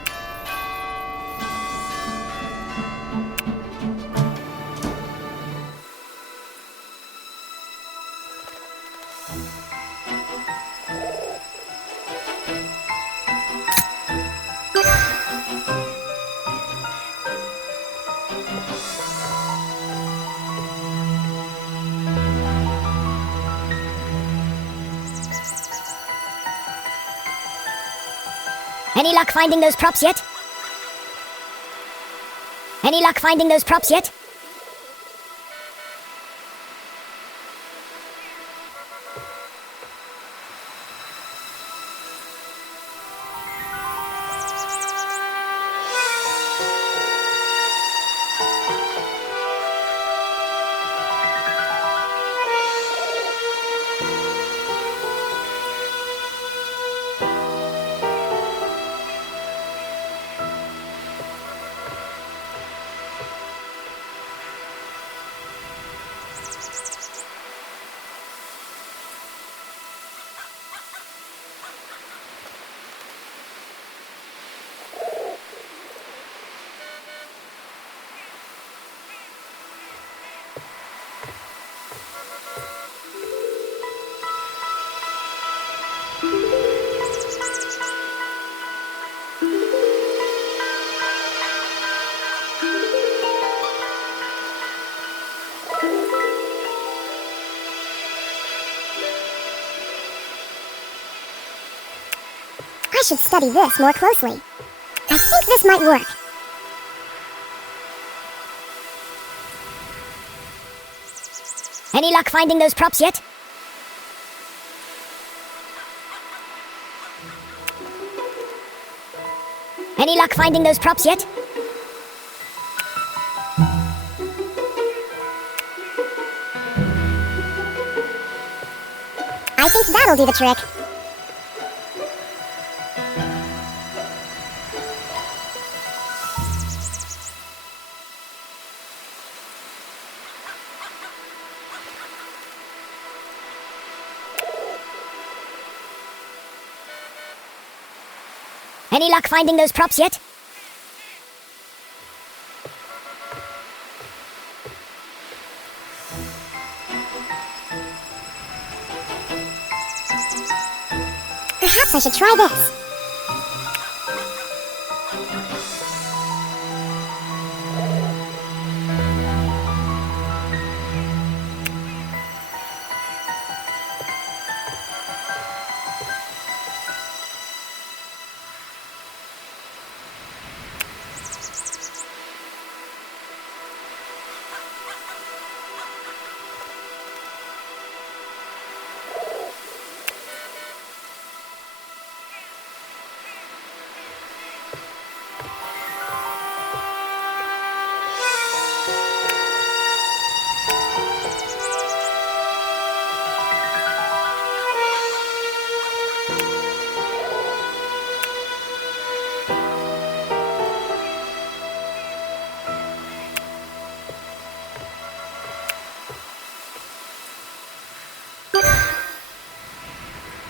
Any luck finding those props yet? Any luck finding those props yet? I should study this more closely. I think this might work. Any luck finding those props yet? Any luck finding those props yet? I think that'll do the trick. Any luck finding those props yet? Perhaps I should try this.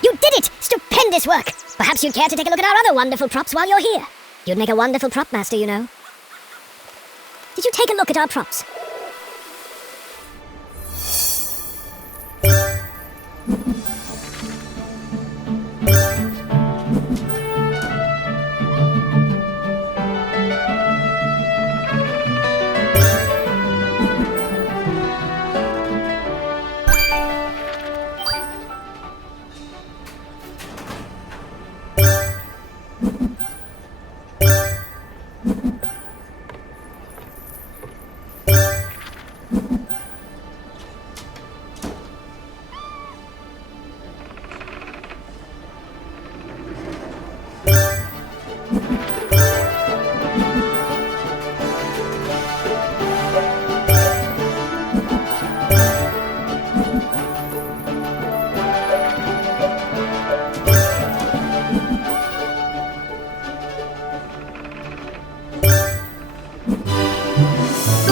You did it! Stupendous work! Perhaps you'd care to take a look at our other wonderful props while you're here. You'd make a wonderful prop master, you know. Did you take a look at our props?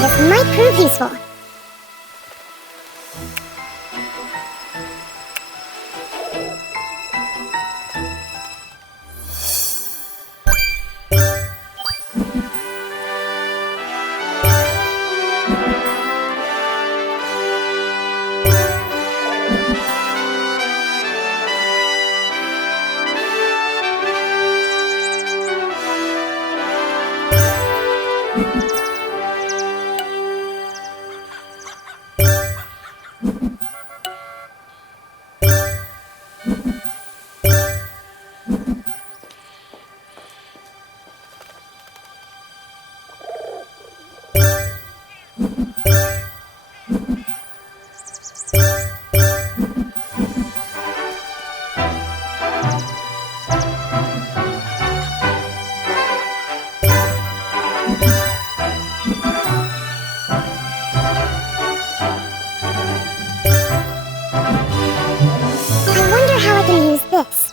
This might prove useful. I wonder how I can use this.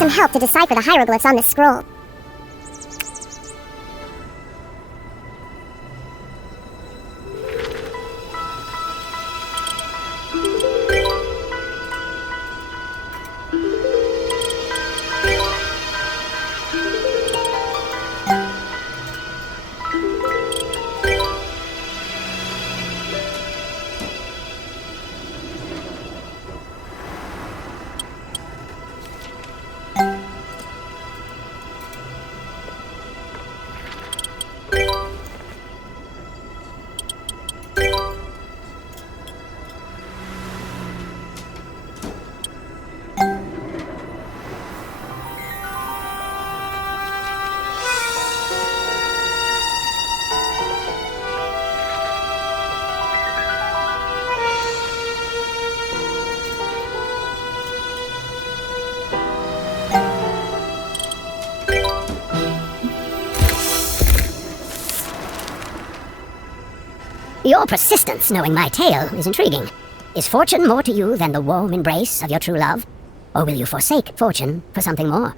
some help to decipher the hieroglyphs on this scroll. Your persistence knowing my tale is intriguing. Is fortune more to you than the warm embrace of your true love? Or will you forsake fortune for something more?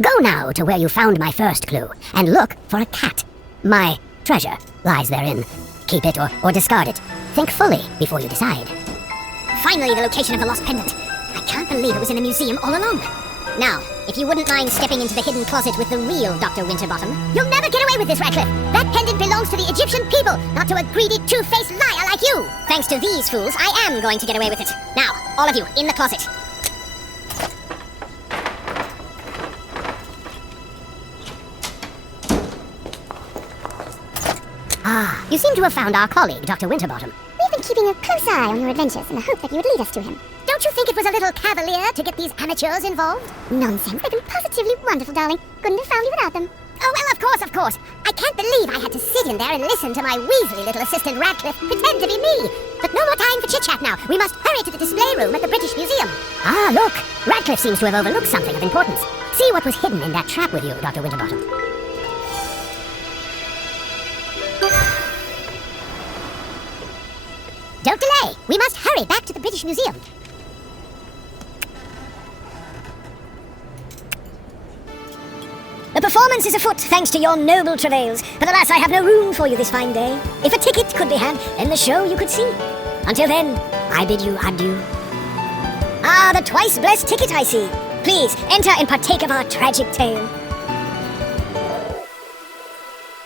Go now to where you found my first clue, and look for a cat. My treasure lies therein. Keep it or discard it. Think fully before you decide. Finally, the location of the lost pendant. I can't believe it was in the museum all along. Now, if you wouldn't mind stepping into the hidden closet with the real Dr. Winterbottom. You'll never get away with this, Radcliffe. That pendant belongs to the Egyptian people, not to a greedy, two-faced liar like you. Thanks to these fools, I am going to get away with it. Now, all of you, in the closet. Ah, you seem to have found our colleague, Dr. Winterbottom. We've been keeping a close eye on your adventures in the hope that you would lead us to him. Don't you think it was a little cavalier to get these amateurs involved? Nonsense. They've been positively wonderful, darling. Couldn't have found you without them. Oh, well, of course. I can't believe I had to sit in there and listen to my weaselly little assistant Radcliffe pretend to be me. But no more time for chit-chat now. We must hurry to the display room at the British Museum. Ah, look. Radcliffe seems to have overlooked something of importance. See what was hidden in that trap with you, Dr. Winterbottom. Don't delay. We must hurry back to the British Museum. The performance is afoot, thanks to your noble travails, but alas, I have no room for you this fine day. If a ticket could be had, then the show you could see. Until then, I bid you adieu. Ah, the twice-blessed ticket, I see. Please, enter and partake of our tragic tale.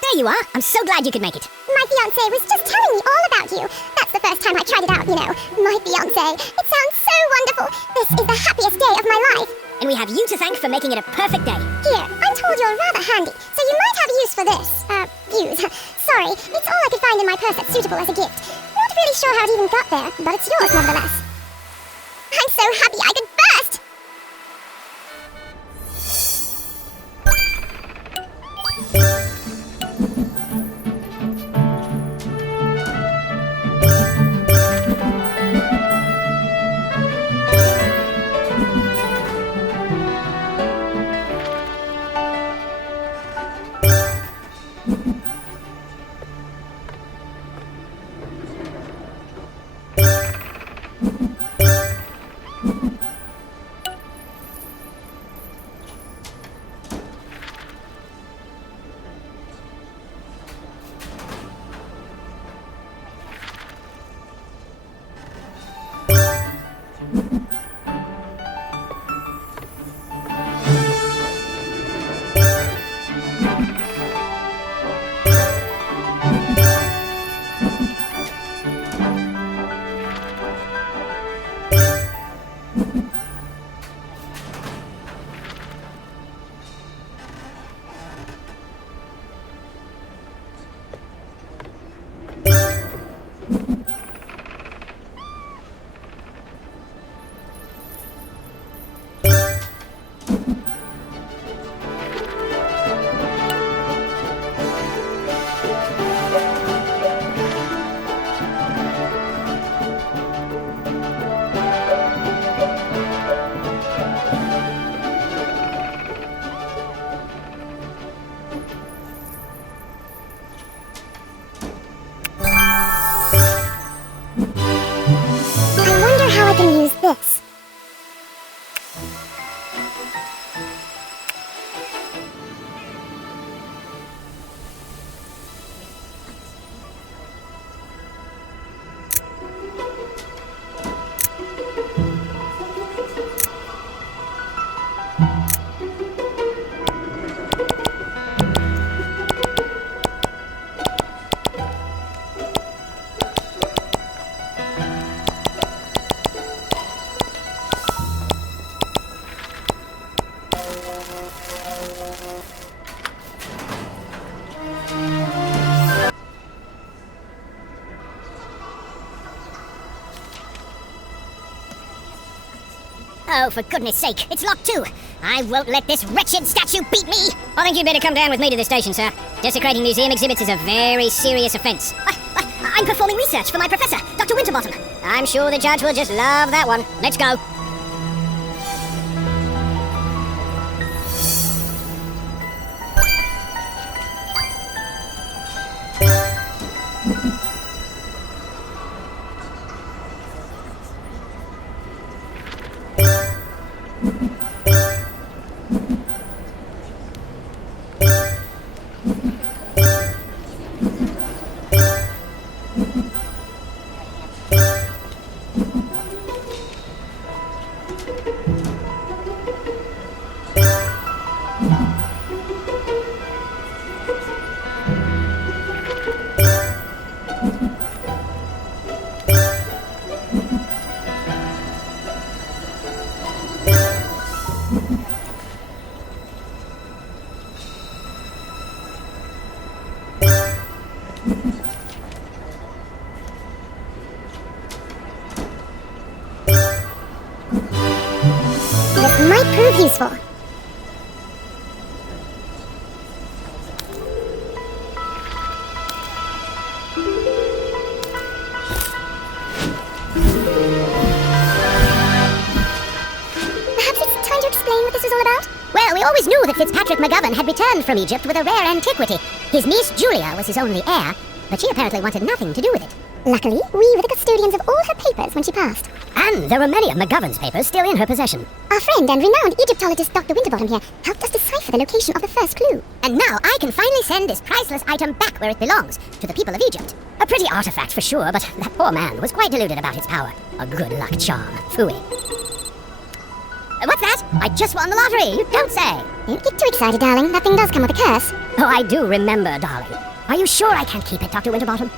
There you are. I'm so glad you could make it. My fiancé was just telling me all about you. That's the first time I tried it out, you know. My fiancé. It sounds so wonderful. This is the happiest day of my life. And we have you to thank for making it a perfect day. Here, I'm told you're rather handy, so you might have use for this. Views. Sorry, it's all I could find in my purse that's suitable as a gift. Not really sure how it even got there, but it's yours nevertheless. I'm so happy I could burst! Oh, for goodness sake, it's locked too. I won't let this wretched statue beat me. I think you'd better come down with me to the station, sir. Desecrating museum exhibits is a very serious offence. I'm performing research for my professor, Dr. Winterbottom. I'm sure the judge will just love that one. Let's go. This might prove useful. Perhaps it's time to explain what this is all about? Well, we always knew that Fitzpatrick McGovern had returned from Egypt with a rare antiquity. His niece Julia was his only heir, but she apparently wanted nothing to do with it. Luckily, we were the custodians of all her papers when she passed. And there were many of McGovern's papers still in her possession. Our friend and renowned Egyptologist Dr. Winterbottom here helped us decipher the location of the first clue. And now I can finally send this priceless item back where it belongs, to the people of Egypt. A pretty artifact for sure, but that poor man was quite deluded about its power. A good luck charm. Phooey. What's that? I just won the lottery. You don't say. Don't get too excited, darling. That thing does come with a curse. Oh, I do remember, darling. Are you sure I can't keep it, Dr. Winterbottom?